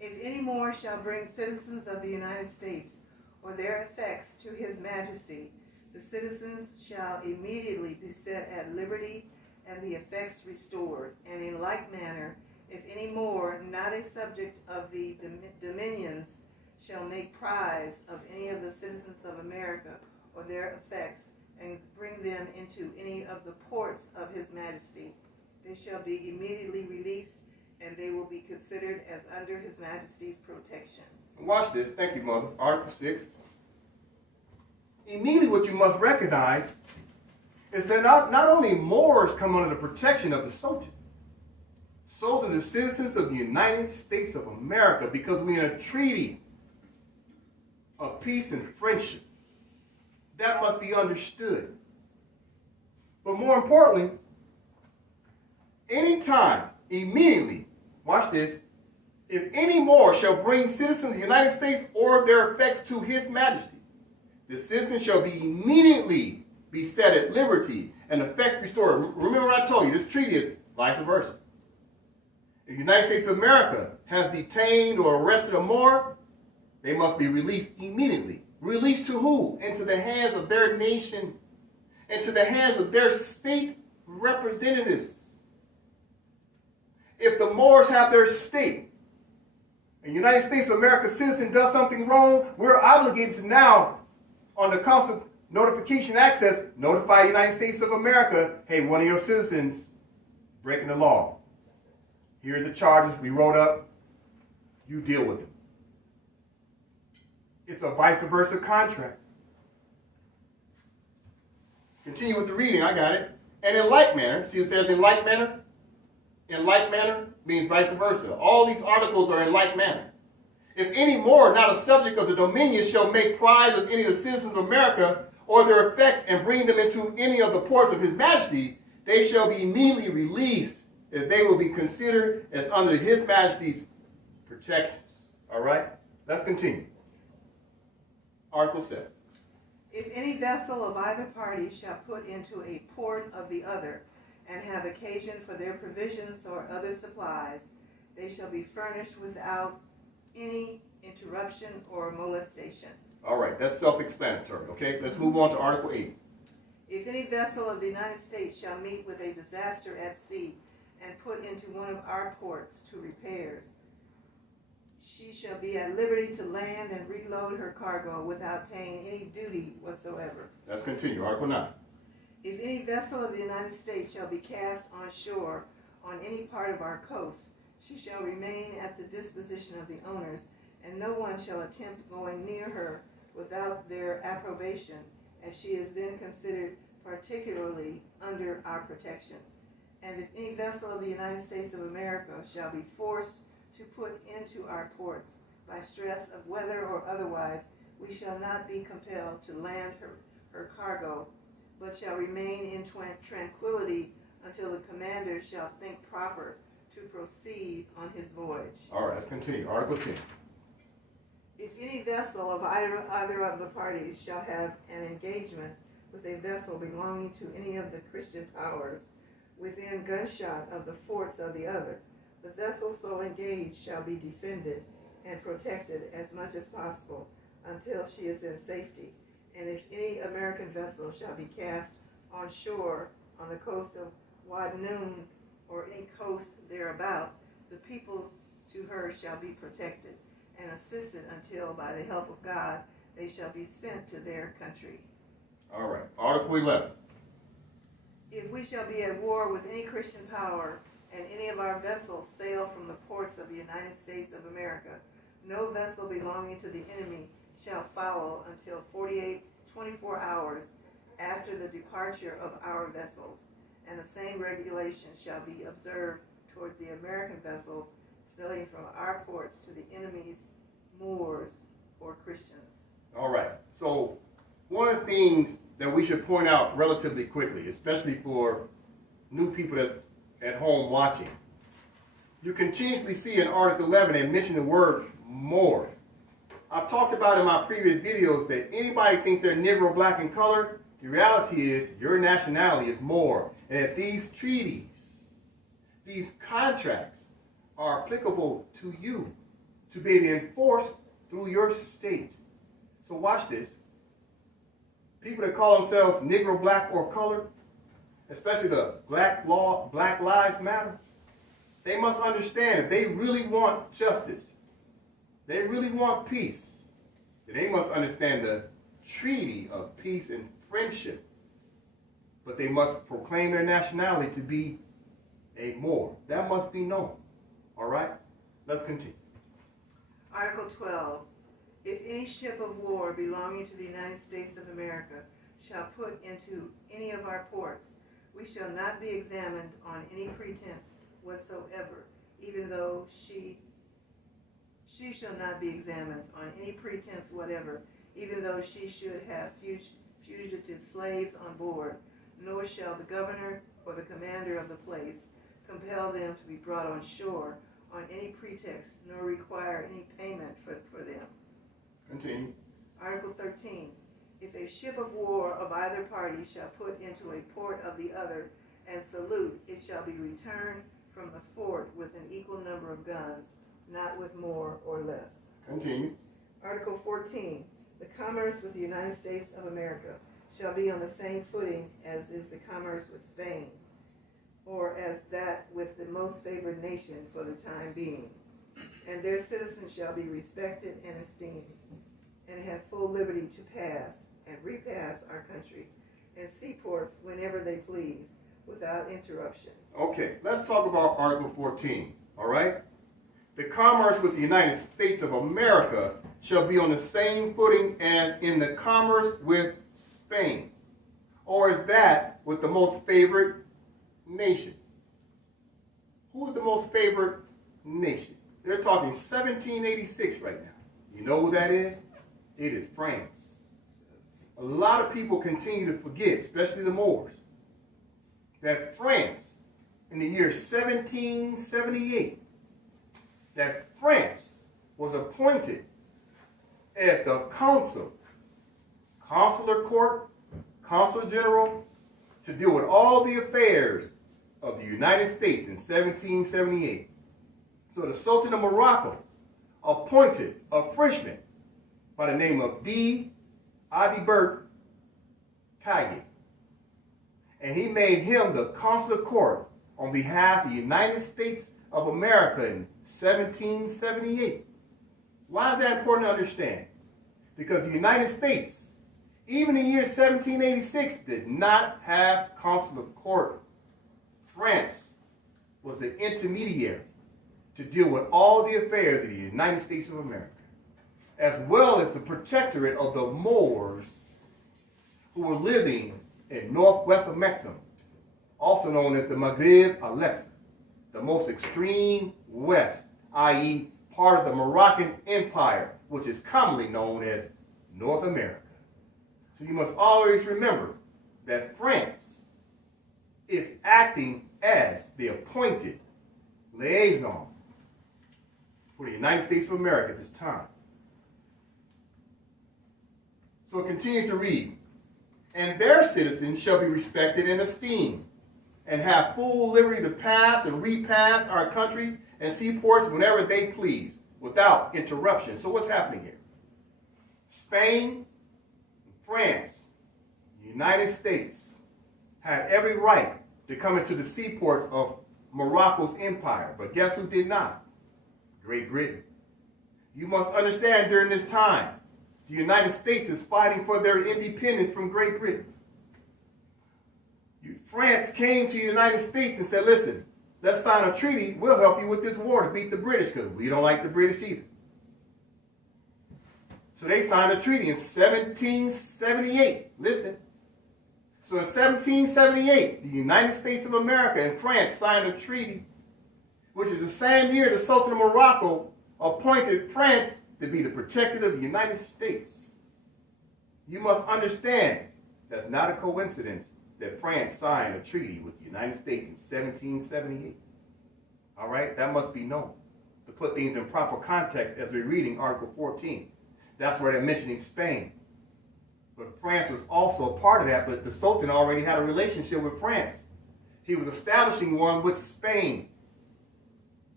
If any Moor shall bring citizens of the United States or their effects to his majesty, the citizens shall immediately be set at liberty and the effects restored. And in like manner, if any Moor, not a subject of the dominions, shall make prize of any of the citizens of America or their effects, and bring them into any of the ports of his majesty, they shall be immediately released, and they will be considered as under his majesty's protection. Watch this. Thank you, Mother. Article 6. Immediately what you must recognize is that not only Moors come under the protection of the Sultan, so do the citizens of the United States of America, because we're in a treaty of peace and friendship. That must be understood. But more importantly, anytime, immediately, watch this, if any Moor shall bring citizens of the United States or their effects to his majesty, the citizen shall be immediately be set at liberty and effects restored. Remember what I told you, this treaty is vice versa. If the United States of America has detained or arrested a Moor, they must be released immediately. Released to who? Into the hands of their nation, into the hands of their state representatives. If the Moors have their state, and the United States of America citizen does something wrong, we're obligated to now, on the Consular Notification Access, notify the United States of America, hey, one of your citizens breaking the law. Here are the charges we wrote up. You deal with them. It's a vice versa contract. Continue with the reading. I got it. And in like manner, see it says in like manner? In like manner means vice versa. All these articles are in like manner. If any Moor, not a subject of the dominion, shall make prize of any of the citizens of America or their effects and bring them into any of the ports of his majesty, they shall be immediately released, as they will be considered as under his majesty's protections. All right? Let's continue. Article 7. If any vessel of either party shall put into a port of the other, and have occasion for their provisions or other supplies, they shall be furnished without any interruption or molestation. All right, that's self-explanatory, okay? Let's move on to Article 8. If any vessel of the United States shall meet with a disaster at sea and put into one of our ports to repairs, she shall be at liberty to land and reload her cargo without paying any duty whatsoever. Let's continue. Article 9. If any vessel of the United States shall be cast on shore on any part of our coast, she shall remain at the disposition of the owners, and no one shall attempt going near her without their approbation, as she is then considered particularly under our protection. And if any vessel of the United States of America shall be forced to put into our ports by stress of weather or otherwise, we shall not be compelled to land her cargo, but shall remain in tranquility until the commander shall think proper to proceed on his voyage. All right, let's continue. Article 10. If any vessel of either of the parties shall have an engagement with a vessel belonging to any of the Christian powers within gunshot of the forts of the other, the vessel so engaged shall be defended and protected as much as possible until she is in safety. And if any American vessel shall be cast on shore on the coast of Wadnoon or any coast thereabout, the people to her shall be protected and assisted until, by the help of God, they shall be sent to their country. All right. Article 11. If we shall be at war with any Christian power, and any of our vessels sail from the ports of the United States of America, no vessel belonging to the enemy shall follow until 24 hours after the departure of our vessels, and the same regulation shall be observed towards the American vessels sailing from our ports to the enemy's Moors or Christians. All right. So one of the things that we should point out relatively quickly, especially for new people that's at home watching, you continuously see in Article 11 and mention the word more. I've talked about in my previous videos that anybody thinks they're Negro, black, and colored, the reality is your nationality is more. And if these treaties, these contracts are applicable to you to be enforced through your state. So watch this. People that call themselves Negro, black, or colored, especially the Black Lives Matter, they must understand if they really want justice, they really want peace, then they must understand the treaty of peace and friendship. But they must proclaim their nationality to be a Moor. That must be known. All right? Let's continue. Article 12. If any ship of war belonging to the United States of America shall put into any of our ports, we shall not be examined on any pretense whatsoever, even though she shall not be examined on any pretense whatever, even though she should have fugitive slaves on board, nor shall the governor or the commander of the place compel them to be brought on shore on any pretext, nor require any payment for them. Continue. Article 13. If a ship of war of either party shall put into a port of the other and salute, it shall be returned from the fort with an equal number of guns, not with more or less. Continue. Article 14. The commerce with the United States of America shall be on the same footing as is the commerce with Spain, or as that with the most favored nation for the time being. And their citizens shall be respected and esteemed, and have full liberty to pass and repass our country and seaports whenever they please, without interruption. Okay, let's talk about Article 14, all right? The commerce with the United States of America shall be on the same footing as in the commerce with Spain, or is that with the most favored nation. Who is the most favored nation? They're talking 1786 right now. You know who that is? It is France. A lot of people continue to forget, especially the Moors, that France, in the year 1778, that France was appointed as the consular court, consul general, to deal with all the affairs of the United States in 1778. So the Sultan of Morocco appointed a Frenchman by the name of Adibert Kaye. And he made him the consular court on behalf of the United States of America in 1778. Why is that important to understand? Because the United States, even in the year 1786, did not have consular court. France was the intermediary to deal with all the affairs of the United States of America, as well as the protectorate of the Moors who were living in northwest of Mexico, also known as the Maghreb Alexa, the most extreme west, i.e. part of the Moroccan Empire, which is commonly known as North America. So you must always remember that France is acting as the appointed liaison for the United States of America at this time. So it continues to read, and their citizens shall be respected and esteemed, and have full liberty to pass and repass our country and seaports whenever they please, without interruption. So what's happening here? Spain, France, the United States had every right to come into the seaports of Morocco's empire. But guess who did not? Great Britain. You must understand, during this time, the United States is fighting for their independence from Great Britain. France came to the United States and said, listen, let's sign a treaty. We'll help you with this war to beat the British, because we don't like the British either. So they signed a treaty in 1778. Listen. So in 1778, the United States of America and France signed a treaty, which is the same year the Sultan of Morocco appointed France to be the protector of the United States. You must understand, that's not a coincidence that France signed a treaty with the United States in 1778. All right? That must be known. To put things in proper context as we're reading Article 14. That's where they're mentioning Spain. But France was also a part of that, but the Sultan already had a relationship with France. He was establishing one with Spain.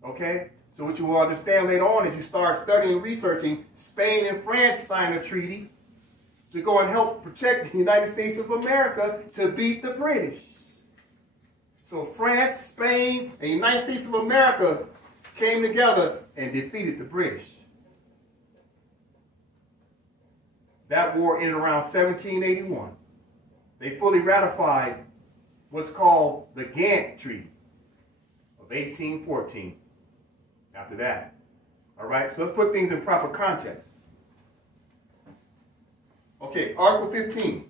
Okay? So what you will understand later on as you start studying and researching, Spain and France signed a treaty to go and help protect the United States of America to beat the British. So France, Spain, and the United States of America came together and defeated the British. That war ended around 1781. They fully ratified what's called the Ghent Treaty of 1814. After that. All right, so let's put things in proper context. Okay, Article 15.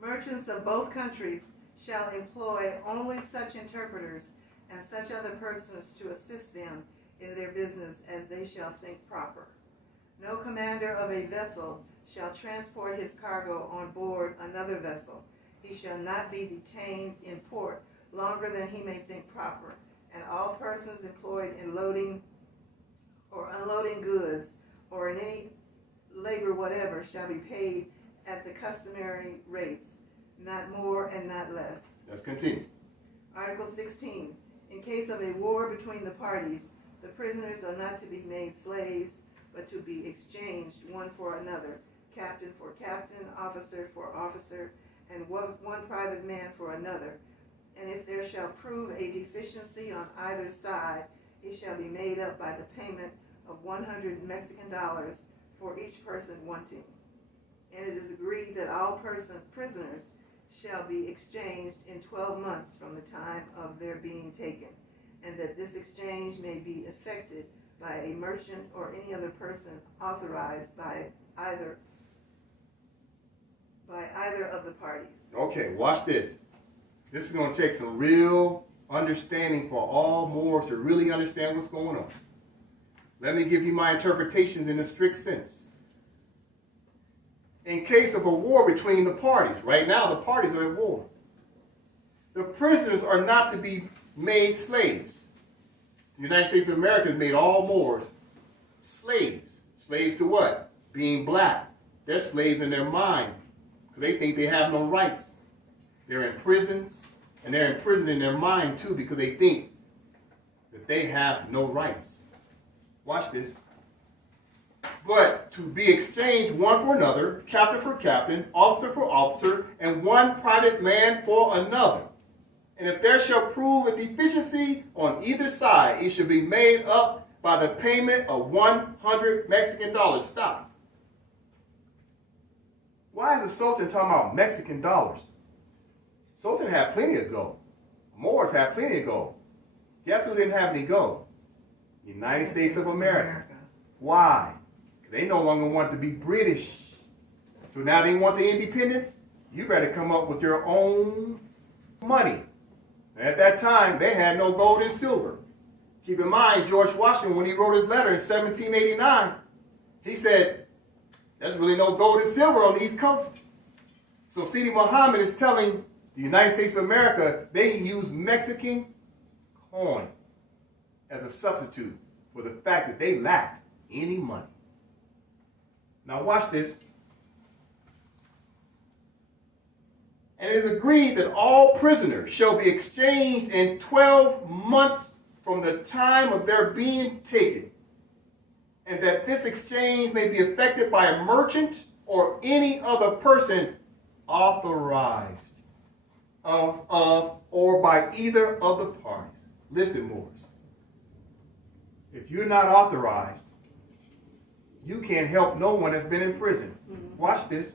Merchants of both countries shall employ only such interpreters and such other persons to assist them in their business as they shall think proper. No commander of a vessel shall transport his cargo on board another vessel. He shall not be detained in port longer than he may think proper. And all persons employed in loading or unloading goods or in any labor whatever shall be paid at the customary rates, not more and not less. Let's continue. Article 16. In case of a war between the parties, the prisoners are not to be made slaves, but to be exchanged one for another, captain for captain, officer for officer, and one private man for another. And if there shall prove a deficiency on either side, it shall be made up by the payment of 100 Mexican dollars for each person wanting. And it is agreed that all prisoners shall be exchanged in 12 months from the time of their being taken, and that this exchange may be effected by a merchant or any other person authorized by either of the parties. Okay, watch this. This is going to take some real understanding for all Moors to really understand what's going on. Let me give you my interpretations in a strict sense. In case of a war between the parties, right now the parties are at war. The prisoners are not to be made slaves. The United States of America has made all Moors slaves. Slaves to what? Being black. They're slaves in their mind because they think they have no rights. They're in prisons, and they're in prison in their mind too because they think that they have no rights. Watch this. But to be exchanged one for another, captain for captain, officer for officer, and one private man for another. And if there shall prove a deficiency on either side, it shall be made up by the payment of 100 Mexican dollars. Stop. Why is the Sultan talking about Mexican dollars? Sultan had plenty of gold. Moors had plenty of gold. Guess who didn't have any gold? United States of America. Why? Because they no longer want to be British. So now they want the independence. You better come up with your own money. And at that time, they had no gold and silver. Keep in mind, George Washington, when he wrote his letter in 1789, he said, there's really no gold and silver on the East Coast. So Sidi Muhammad is telling the United States of America they use Mexican coin as a substitute for the fact that they lacked any money. Now watch this. And it is agreed that all prisoners shall be exchanged in 12 months from the time of their being taken, and that this exchange may be effected by a merchant or any other person authorized of or by either of the parties. Listen, Moors. If you're not authorized, you can't help no one that's been in prison. Watch this.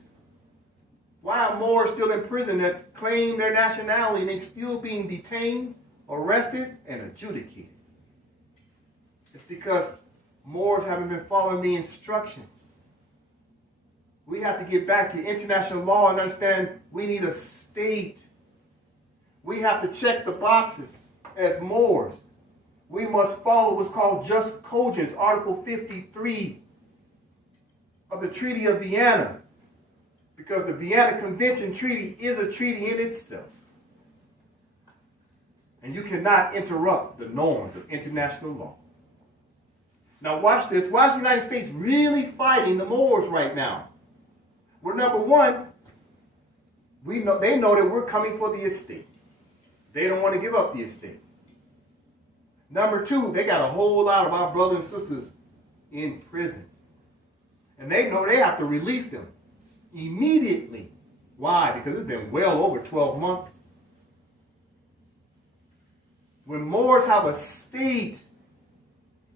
Why are Moors still in prison that claim their nationality and they still being detained, arrested, and adjudicated? It's because Moors haven't been following the instructions. We have to get back to international law and understand we need a state. We have to check the boxes as Moors. We must follow what's called just cogence, Article 53 of the Treaty of Vienna, because the Vienna Convention Treaty is a treaty in itself. And you cannot interrupt the norms of international law. Now watch this. Why is the United States really fighting the Moors right now? Well, number one, they know that we're coming for the estate. They don't want to give up the estate. Number two, they got a whole lot of our brothers and sisters in prison. And they know they have to release them immediately. Why? Because it's been well over 12 months. When Moors have a state,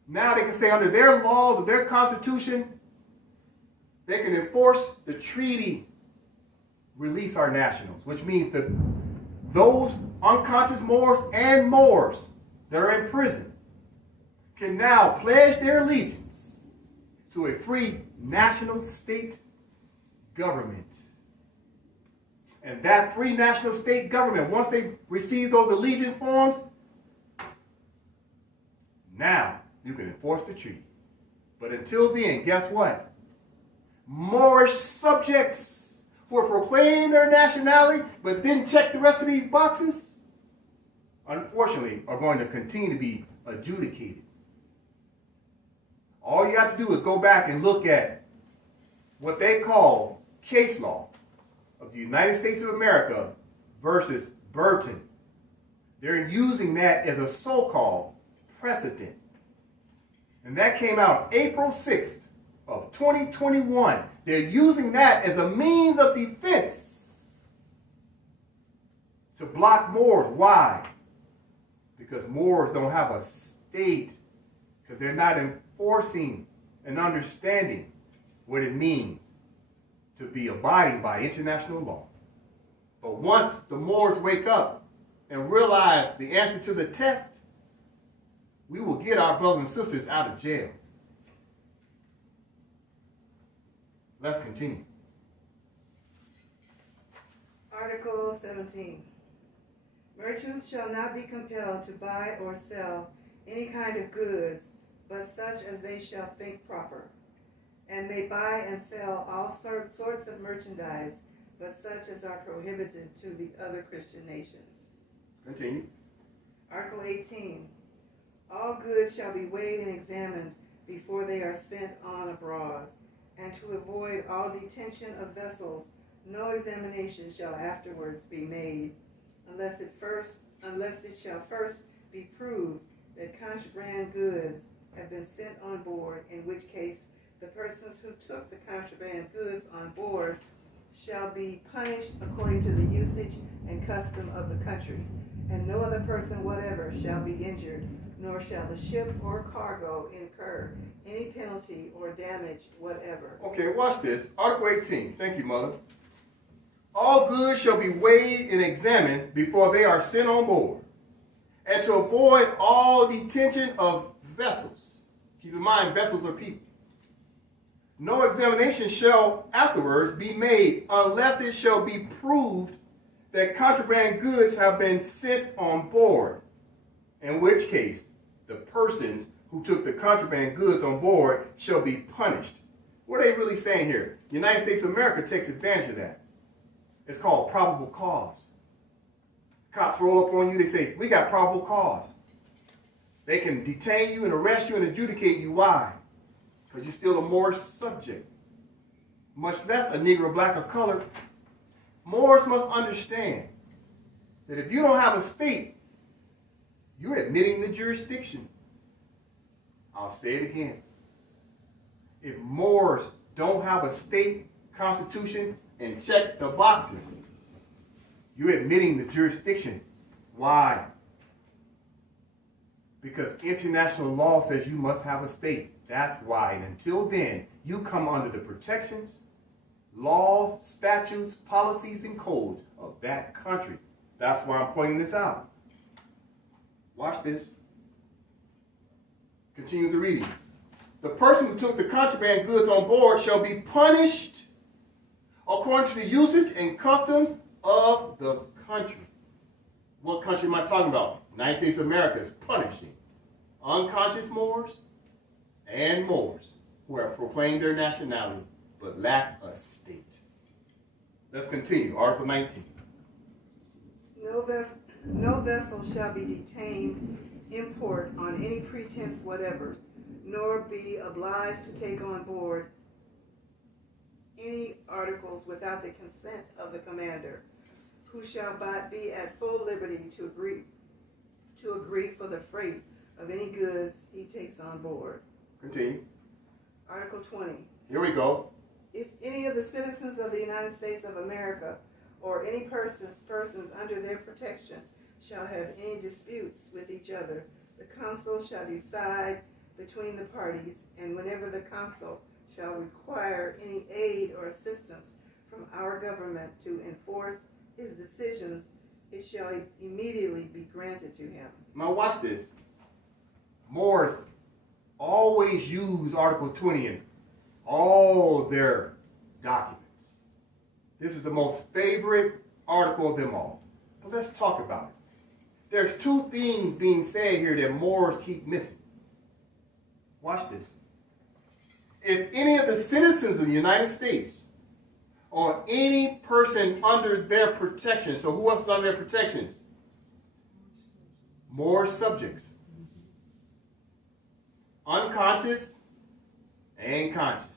now they can say under their laws, of their constitution, they can enforce the treaty, release our nationals, which means that those unconscious Moors and Moors that are in prison can now pledge their allegiance to a free national state government. And that free national state government, once they receive those allegiance forms, now you can enforce the treaty. But until then, guess what? Moorish subjects who are proclaiming their nationality but didn't check the rest of these boxes, unfortunately, are going to continue to be adjudicated. All you have to do is go back and look at what they call case law of the United States of America versus Burton. They're using that as a so-called precedent. And that came out April 6th of 2021. They're using that as a means of defense to block Moors. Why? Because Moors don't have a state, because they're not enforcing and understanding what it means to be abiding by international law. But once the Moors wake up and realize the answer to the test, we will get our brothers and sisters out of jail. Let's continue. Article 17. Merchants shall not be compelled to buy or sell any kind of goods, but such as they shall think proper, and may buy and sell all sorts of merchandise, but such as are prohibited to the other Christian nations. Continue. Article 18. All goods shall be weighed and examined before they are sent on abroad, and to avoid all detention of vessels, no examination shall afterwards be made, unless it shall first be proved that contraband goods have been sent on board, in which case the persons who took the contraband goods on board shall be punished according to the usage and custom of the country, and no other person whatever shall be injured, nor shall the ship or cargo incur any penalty or damage whatever. Okay, watch this. Article 18. Thank you, Mother. All goods shall be weighed and examined before they are sent on board, and to avoid all detention of vessels. Keep in mind, vessels are people. No examination shall afterwards be made unless it shall be proved that contraband goods have been sent on board, in which case the persons who took the contraband goods on board shall be punished. What are they really saying here? The United States of America takes advantage of that. It's called probable cause. Cops roll up on you, they say, we got probable cause. They can detain you and arrest you and adjudicate you. Why? Because you're still a Moorish subject. Much less a Negro, black, or colored. Moors must understand that if you don't have a state, you're admitting the jurisdiction. I'll say it again. if Moors don't have a state constitution and check the boxes, you're admitting the jurisdiction. Why? Because international law says you must have a state. That's why. And until then, you come under the protections, laws, statutes, policies, and codes of that country. That's why I'm pointing this out. Watch this. Continue the reading. The person who took the contraband goods on board shall be punished according to the usage and customs of the country. What country am I talking about? United States of America is punishing unconscious Moors and Moors who have proclaimed their nationality but lack a state. Let's continue. Article 19. No vessel shall be detained in port on any pretense whatever, nor be obliged to take on board any articles without the consent of the commander, who shall be at full liberty to agree for the freight of any goods he takes on board. Continue. Article 20. Here we go. If any of the citizens of the United States of America or any persons under their protection shall have any disputes with each other, the consul shall decide between the parties, and whenever the consul shall require any aid or assistance from our government to enforce his decisions, it shall immediately be granted to him. Now watch this. Moors always use Article 20 in all their documents. This is the most favorite article of them all. But let's talk about it. There's two things being said here that Moors keep missing. Watch this. If any of the citizens of the United States or any person under their protection, so who else is under their protections? Moor subjects. Unconscious and conscious.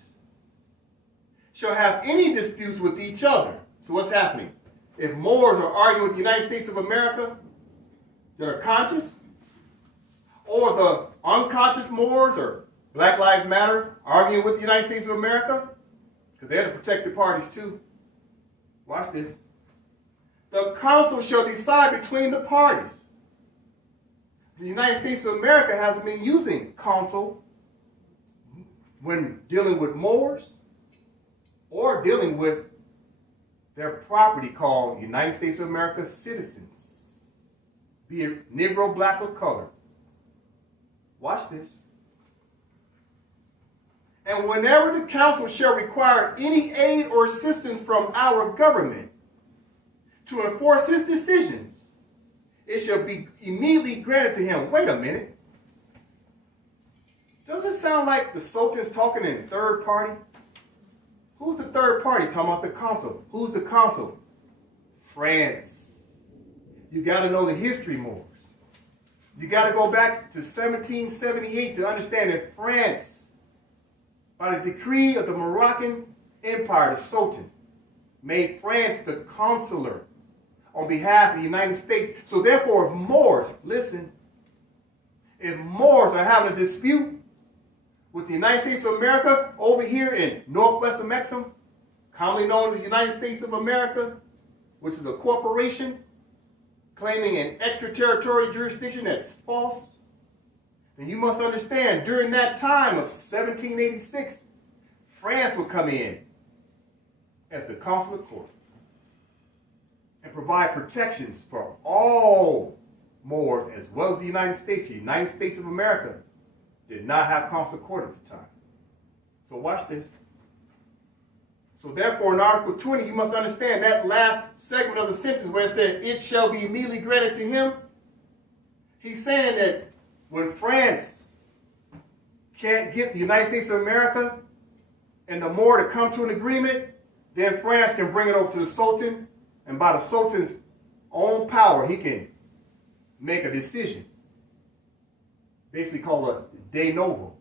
Shall have any disputes with each other. So what's happening? If Moors are arguing with the United States of America that are conscious, or the unconscious Moors or Black Lives Matter arguing with the United States of America, because they're the protected parties too. Watch this. The council shall decide between the parties. The United States of America hasn't been using council when dealing with Moors or dealing with their property called United States of America citizens, be it Negro, black, or color. Watch this. And whenever the council shall require any aid or assistance from our government to enforce his decisions, it shall be immediately granted to him. Wait a minute. Doesn't it sound like the Sultan's talking in third party? Who's the third party? Talking about the consul. Who's the consul? France. You got to know the history, Moors. You got to go back to 1778 to understand that France, by the decree of the Moroccan Empire, the Sultan, made France the consular on behalf of the United States. So therefore, if Moors, listen, if Moors are having a dispute with the United States of America over here in northwest of Mexico, commonly known as the United States of America, which is a corporation claiming an extraterritorial jurisdiction that's false, then you must understand during that time of 1786, France would come in as the consular court and provide protections for all Moors as well as the United States. The United States of America did not have consular court at the time. So watch this. So therefore, in Article 20, you must understand that last segment of the sentence where it said, it shall be immediately granted to him. He's saying that when France can't get the United States of America and the Moor to come to an agreement, then France can bring it over to the Sultan, and by the Sultan's own power, he can make a decision. Basically called a de novo.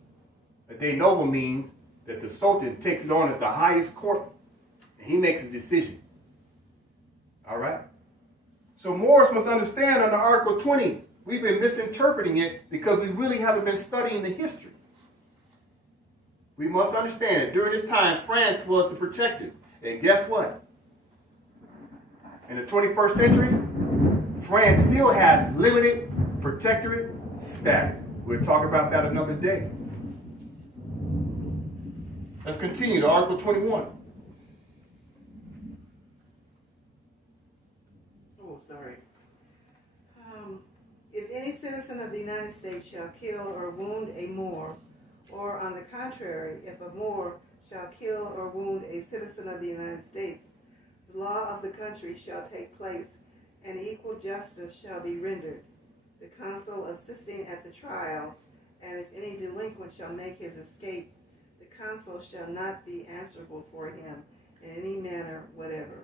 A de novo means that the Sultan takes it on as the highest court, and he makes a decision. All right? So Moors must understand under Article 20, we've been misinterpreting it because we really haven't been studying the history. we must understand that during this time, France was the protector. And guess what? In the 21st century, France still has limited protectorate status. We'll talk about that another day. Let's continue to Article 21. Oh, sorry. If any citizen of the United States shall kill or wound a Moor, or on the contrary, if a Moor shall kill or wound a citizen of the United States, the law of the country shall take place, and equal justice shall be rendered, the consul assisting at the trial, and if any delinquent shall make his escape, the consul shall not be answerable for him in any manner whatever.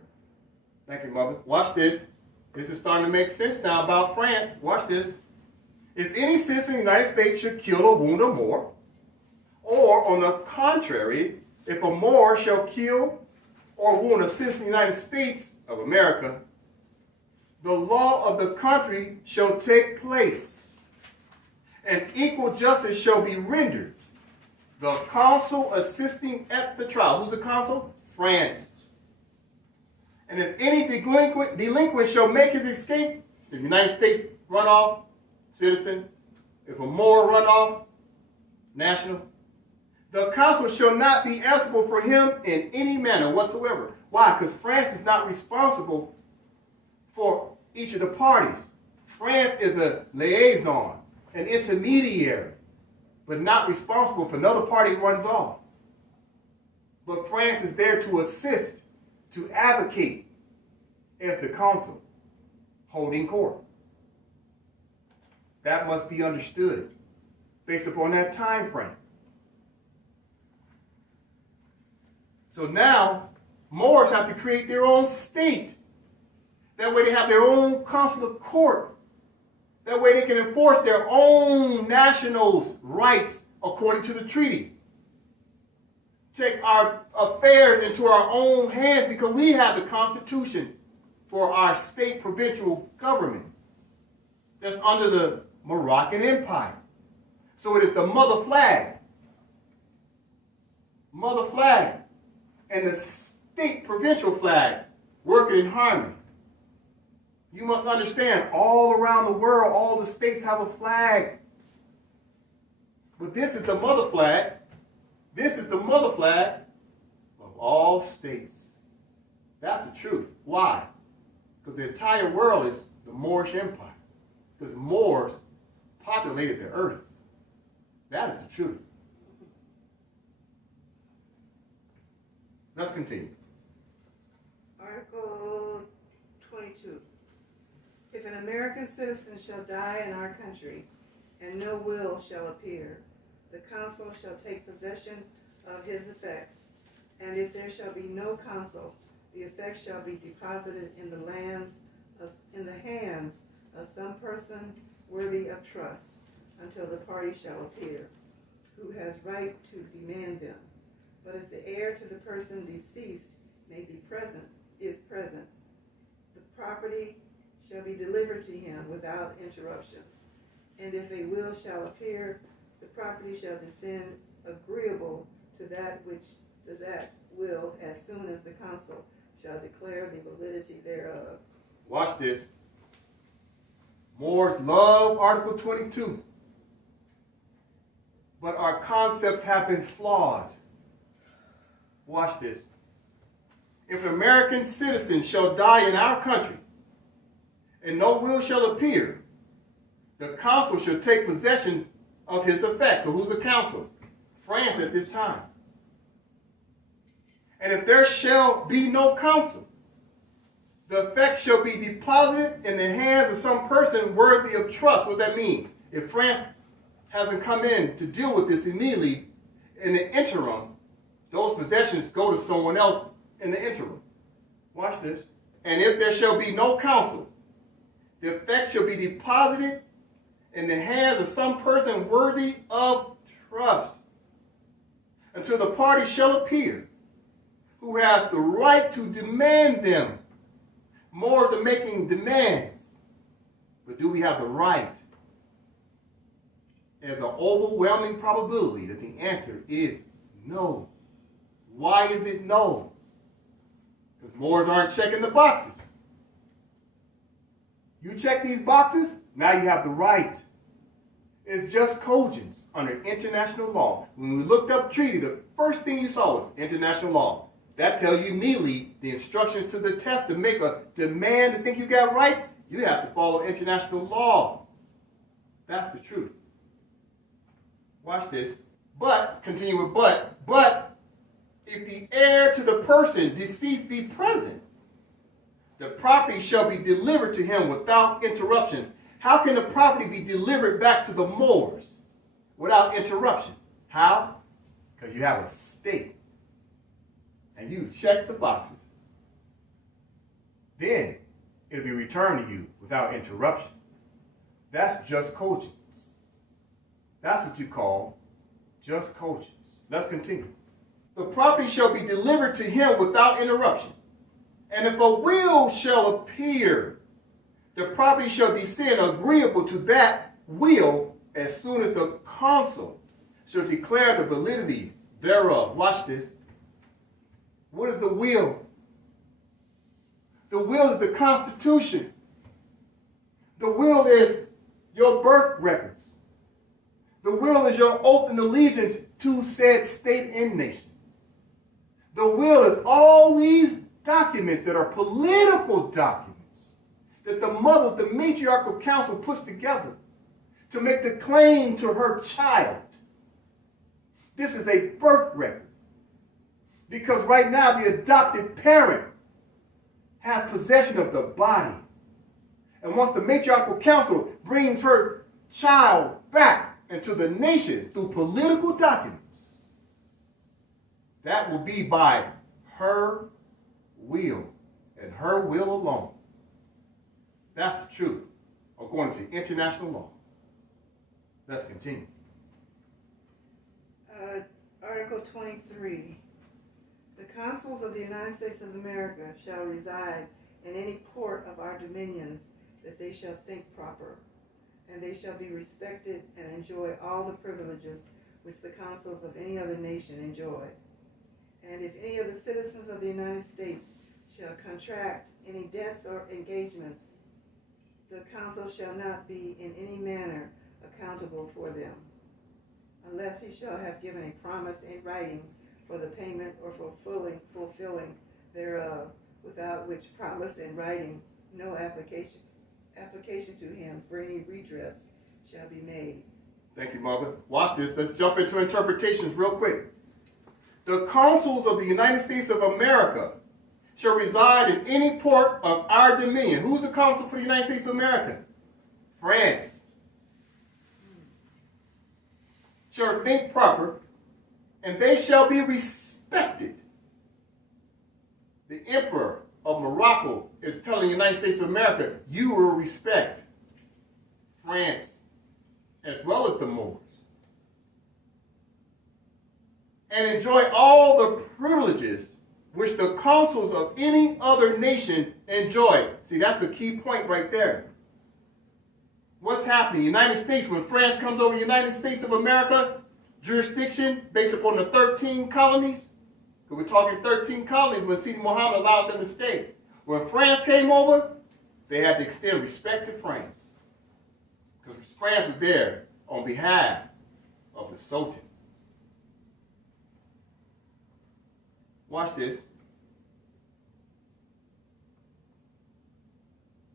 Thank you, Mother. Watch this. This is starting to make sense now about France. Watch this. If any citizen of the United States should kill or wound a Moor, or on the contrary, if a Moor shall kill or wound a citizen of the United States of America, the law of the country shall take place, and equal justice shall be rendered. The consul assisting at the trial. Who's the consul? France. And if any delinquent shall make his escape, if the United States run off, citizen, if a Moor run off, national, the consul shall not be answerable for him in any manner whatsoever. Why? Because France is not responsible for each of the parties. France is a liaison, an intermediary, but not responsible if another party runs off. But France is there to assist, to advocate as the consul holding court. That must be understood based upon that time frame. So now, Moors have to create their own state. That way they have their own consular court. That way they can enforce their own nationals' rights according to the treaty. Take our affairs into our own hands because we have the Constitution for our state provincial government that's under the Moroccan Empire. So it is the mother flag. Mother flag. And the state provincial flag working in harmony. You must understand, all around the world, all the states have a flag. But this is the mother flag. This is the mother flag of all states. That's the truth. Why? Because the entire world is the Moorish Empire. Because Moors populated the earth. That is the truth. Let's continue. Article 22. If an American citizen shall die in our country, and no will shall appear, the consul shall take possession of his effects, and if there shall be no consul, the effects shall be deposited in the hands of some person worthy of trust, until the party shall appear, who has right to demand them. But if the heir to the person deceased is present, the property shall be delivered to him without interruptions. And if a will shall appear, the property shall descend agreeable to that will as soon as the consul shall declare the validity thereof. Watch this. Moors love Article 22. But our concepts have been flawed. Watch this. If an American citizen shall die in our country, and no will shall appear, the consul shall take possession of his effects. So who's the consul? France at this time. And if there shall be no consul, the effects shall be deposited in the hands of some person worthy of trust. What does that mean? If France hasn't come in to deal with this immediately, in the interim, those possessions go to someone else in the interim. Watch this. And if there shall be no consul, the effects shall be deposited in the hands of some person worthy of trust, until the party shall appear, who has the right to demand them. Moors are making demands, but do we have the right? There's an overwhelming probability that the answer is No. Why is it no? Because Moors aren't checking the boxes. You check these boxes, now you have the right. It's just cogence under international law. When we looked up treaty, the first thing you saw was international law. That tells you immediately the instructions to the test to make a demand to think you got rights. You have to follow international law. That's the truth. Watch this. But, continue with but if the heir to the person deceased be present, the property shall be delivered to him without interruptions. How can the property be delivered back to the Moors without interruption? How? Because you have a stake. And you check the boxes. Then it'll be returned to you without interruption. That's just cogence. That's what you call just cogence. Let's continue. The property shall be delivered to him without interruption. And if a will shall appear, the property shall be sent agreeable to that will as soon as the consul shall declare the validity thereof. Watch this. What is the will? The will is the Constitution. The will is your birth records. The will is your oath and allegiance to said state and nation. The will is all these documents that are political documents that the mothers, the matriarchal council puts together to make the claim to her child. This is a birth record. Because right now the adopted parent has possession of the body. And once the matriarchal council brings her child back into the nation through political documents, that will be by her will and her will alone. That's the truth, according to international law. Let's continue. Article 23. The consuls of the United States of America shall reside in any port of our dominions that they shall think proper, and they shall be respected and enjoy all the privileges which the consuls of any other nation enjoy. And if any of the citizens of the United States shall contract any debts or engagements, the consul shall not be in any manner accountable for them, unless he shall have given a promise in writing for the payment or fulfilling thereof, without which promise in writing no application to him for any redress shall be made. Thank you, Mother. Watch this. Let's jump into interpretations real quick. The consuls of the United States of America shall reside in any port of our dominion. Who's the consul for the United States of America? France. Shall think proper, and they shall be respected. The Emperor of Morocco is telling the United States of America, you will respect France as well as the Moors, and enjoy all the privileges which the consuls of any other nation enjoy. See, that's a key point right there. What's happening? The United States, when France comes over the United States of America, jurisdiction based upon the 13 colonies, because we're talking 13 colonies when Sidi Muhammad allowed them to stay. When France came over, they had to extend respect to France, because France was there on behalf of the Sultan. Watch this.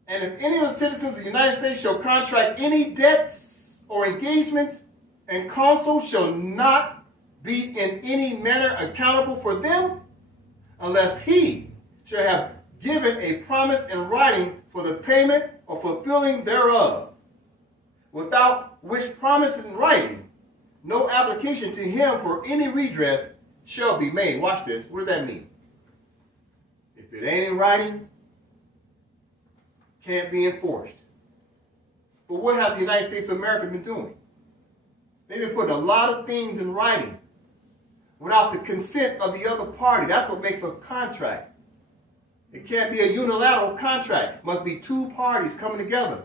And if any of the citizens of the United States shall contract any debts or engagements, and consul shall not be in any manner accountable for them, unless he shall have given a promise in writing for the payment or fulfilling thereof, without which promise in writing no application to him for any redress shall be made. Watch this. What does that mean? If it ain't in writing, can't be enforced. But what has the United States of America been doing? They've been putting a lot of things in writing without the consent of the other party. That's what makes a contract. It can't be a unilateral contract. It must be two parties coming together.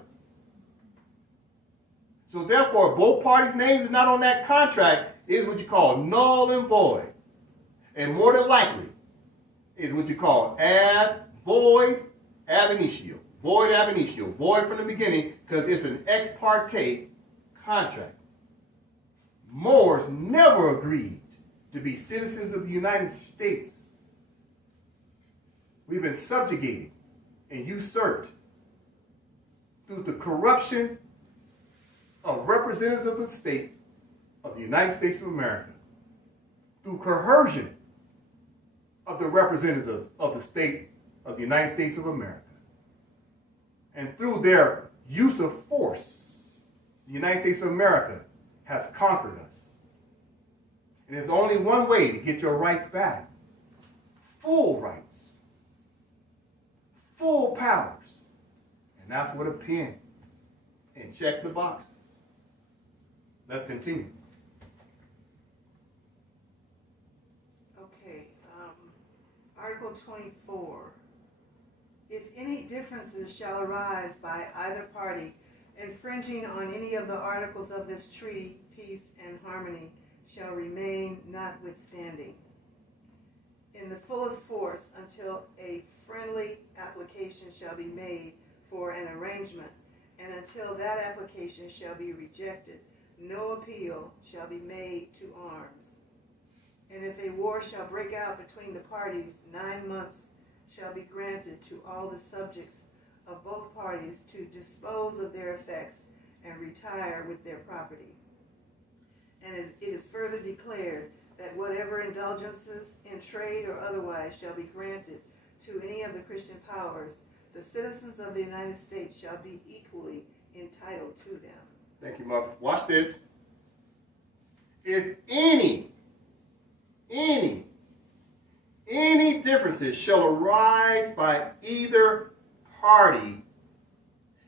So therefore, if both parties' names are not on that contract, it is what you call null and void. And more than likely is what you call void ab initio. Void ab initio. Void from the beginning because it's an ex parte contract. Moors never agreed to be citizens of the United States. We've been subjugated and usurped through the corruption of representatives of the state of the United States of America, through coercion of the representatives of the state of the United States of America, and through their use of force, the United States of America has conquered us. And there's only one way to get your rights back: full rights, full powers. And that's with a pen. And check the boxes. Let's continue. Okay, Article 24. If any differences shall arise by either party infringing on any of the articles of this treaty, peace and harmony shall remain notwithstanding in the fullest force until a friendly application shall be made for an arrangement, and until that application shall be rejected, no appeal shall be made to arms. And if a war shall break out between the parties, 9 months shall be granted to all the subjects of both parties to dispose of their effects and retire with their property. And it is further declared that whatever indulgences in trade or otherwise shall be granted to any of the Christian powers, the citizens of the United States shall be equally entitled to them. Thank you, Mother. Watch this. If any differences shall arise by either party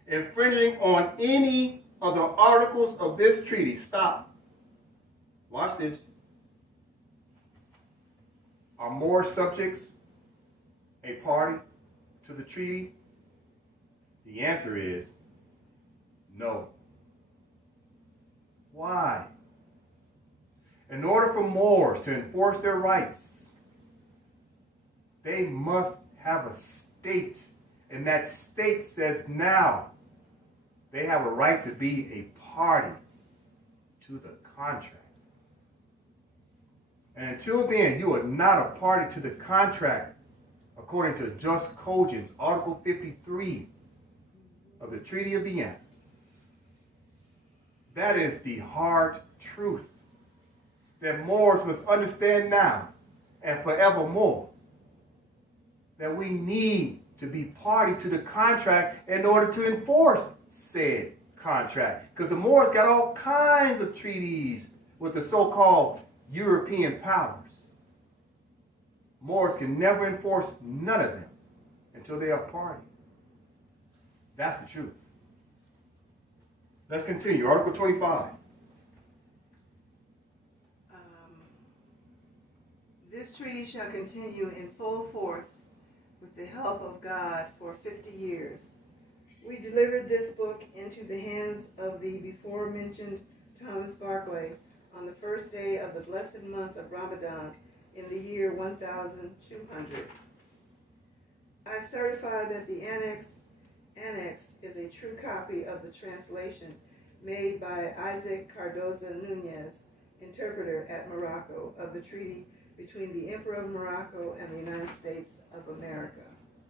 infringing on any of the articles of this treaty, stop. Watch this. Are more subjects a party to the treaty? The answer is no. Why? In order for Moors to enforce their rights, they must have a state. And that state says now they have a right to be a party to the contract. And until then, you are not a party to the contract according to Just Cogents, Article 53 of the Treaty of Vienna. That is the hard truth that Moors must understand now and forevermore, that we need to be party to the contract in order to enforce said contract. Because the Moors got all kinds of treaties with the so-called European powers. Moors can never enforce none of them until they are party. That's the truth. Let's continue. Article 25. This treaty shall continue in full force with the help of God for 50 years. We delivered this book into the hands of the before mentioned Thomas Barclay on the first day of the blessed month of Ramadan in the year 1200. I certify that the annexed is a true copy of the translation made by Isaac Cardoza Nunez, interpreter at Morocco, of the treaty between the Emperor of Morocco and the United States of America.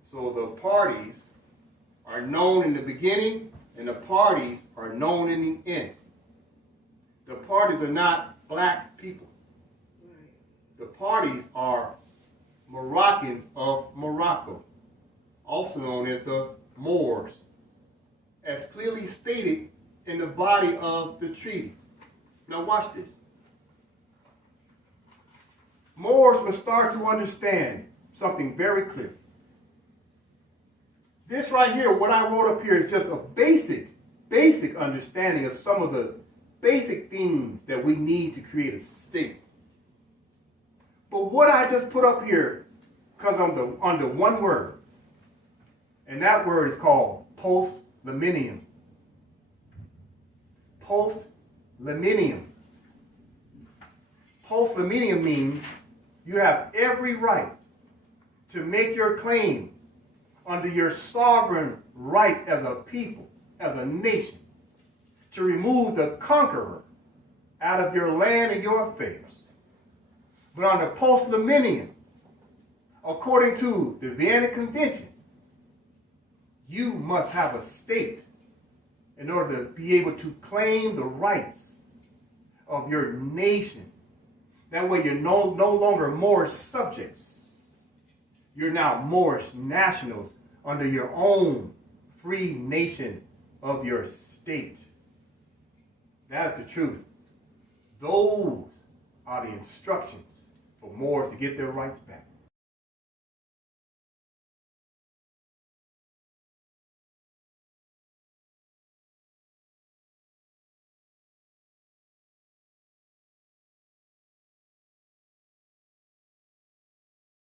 So the parties are known in the beginning and the parties are known in the end. The parties are not black people. Right. The parties are Moroccans of Morocco, also known as the Moors, as clearly stated in the body of the treaty. Now watch this. Moors must start to understand something very clear. This right here, what I wrote up here, is just a basic understanding of some of the basic things that we need to create a state. But what I just put up here comes under one word, and that word is called post-millennium. Post-millennium. Post-millennium means you have every right to make your claim under your sovereign rights as a people, as a nation, to remove the conqueror out of your land and your affairs. But on the post-millennium, according to the Vienna Convention, you must have a state in order to be able to claim the rights of your nation. That way you're no longer Moorish subjects. You're now Moorish nationals under your own free nation of your state. That's the truth. Those are the instructions for Moors to get their rights back.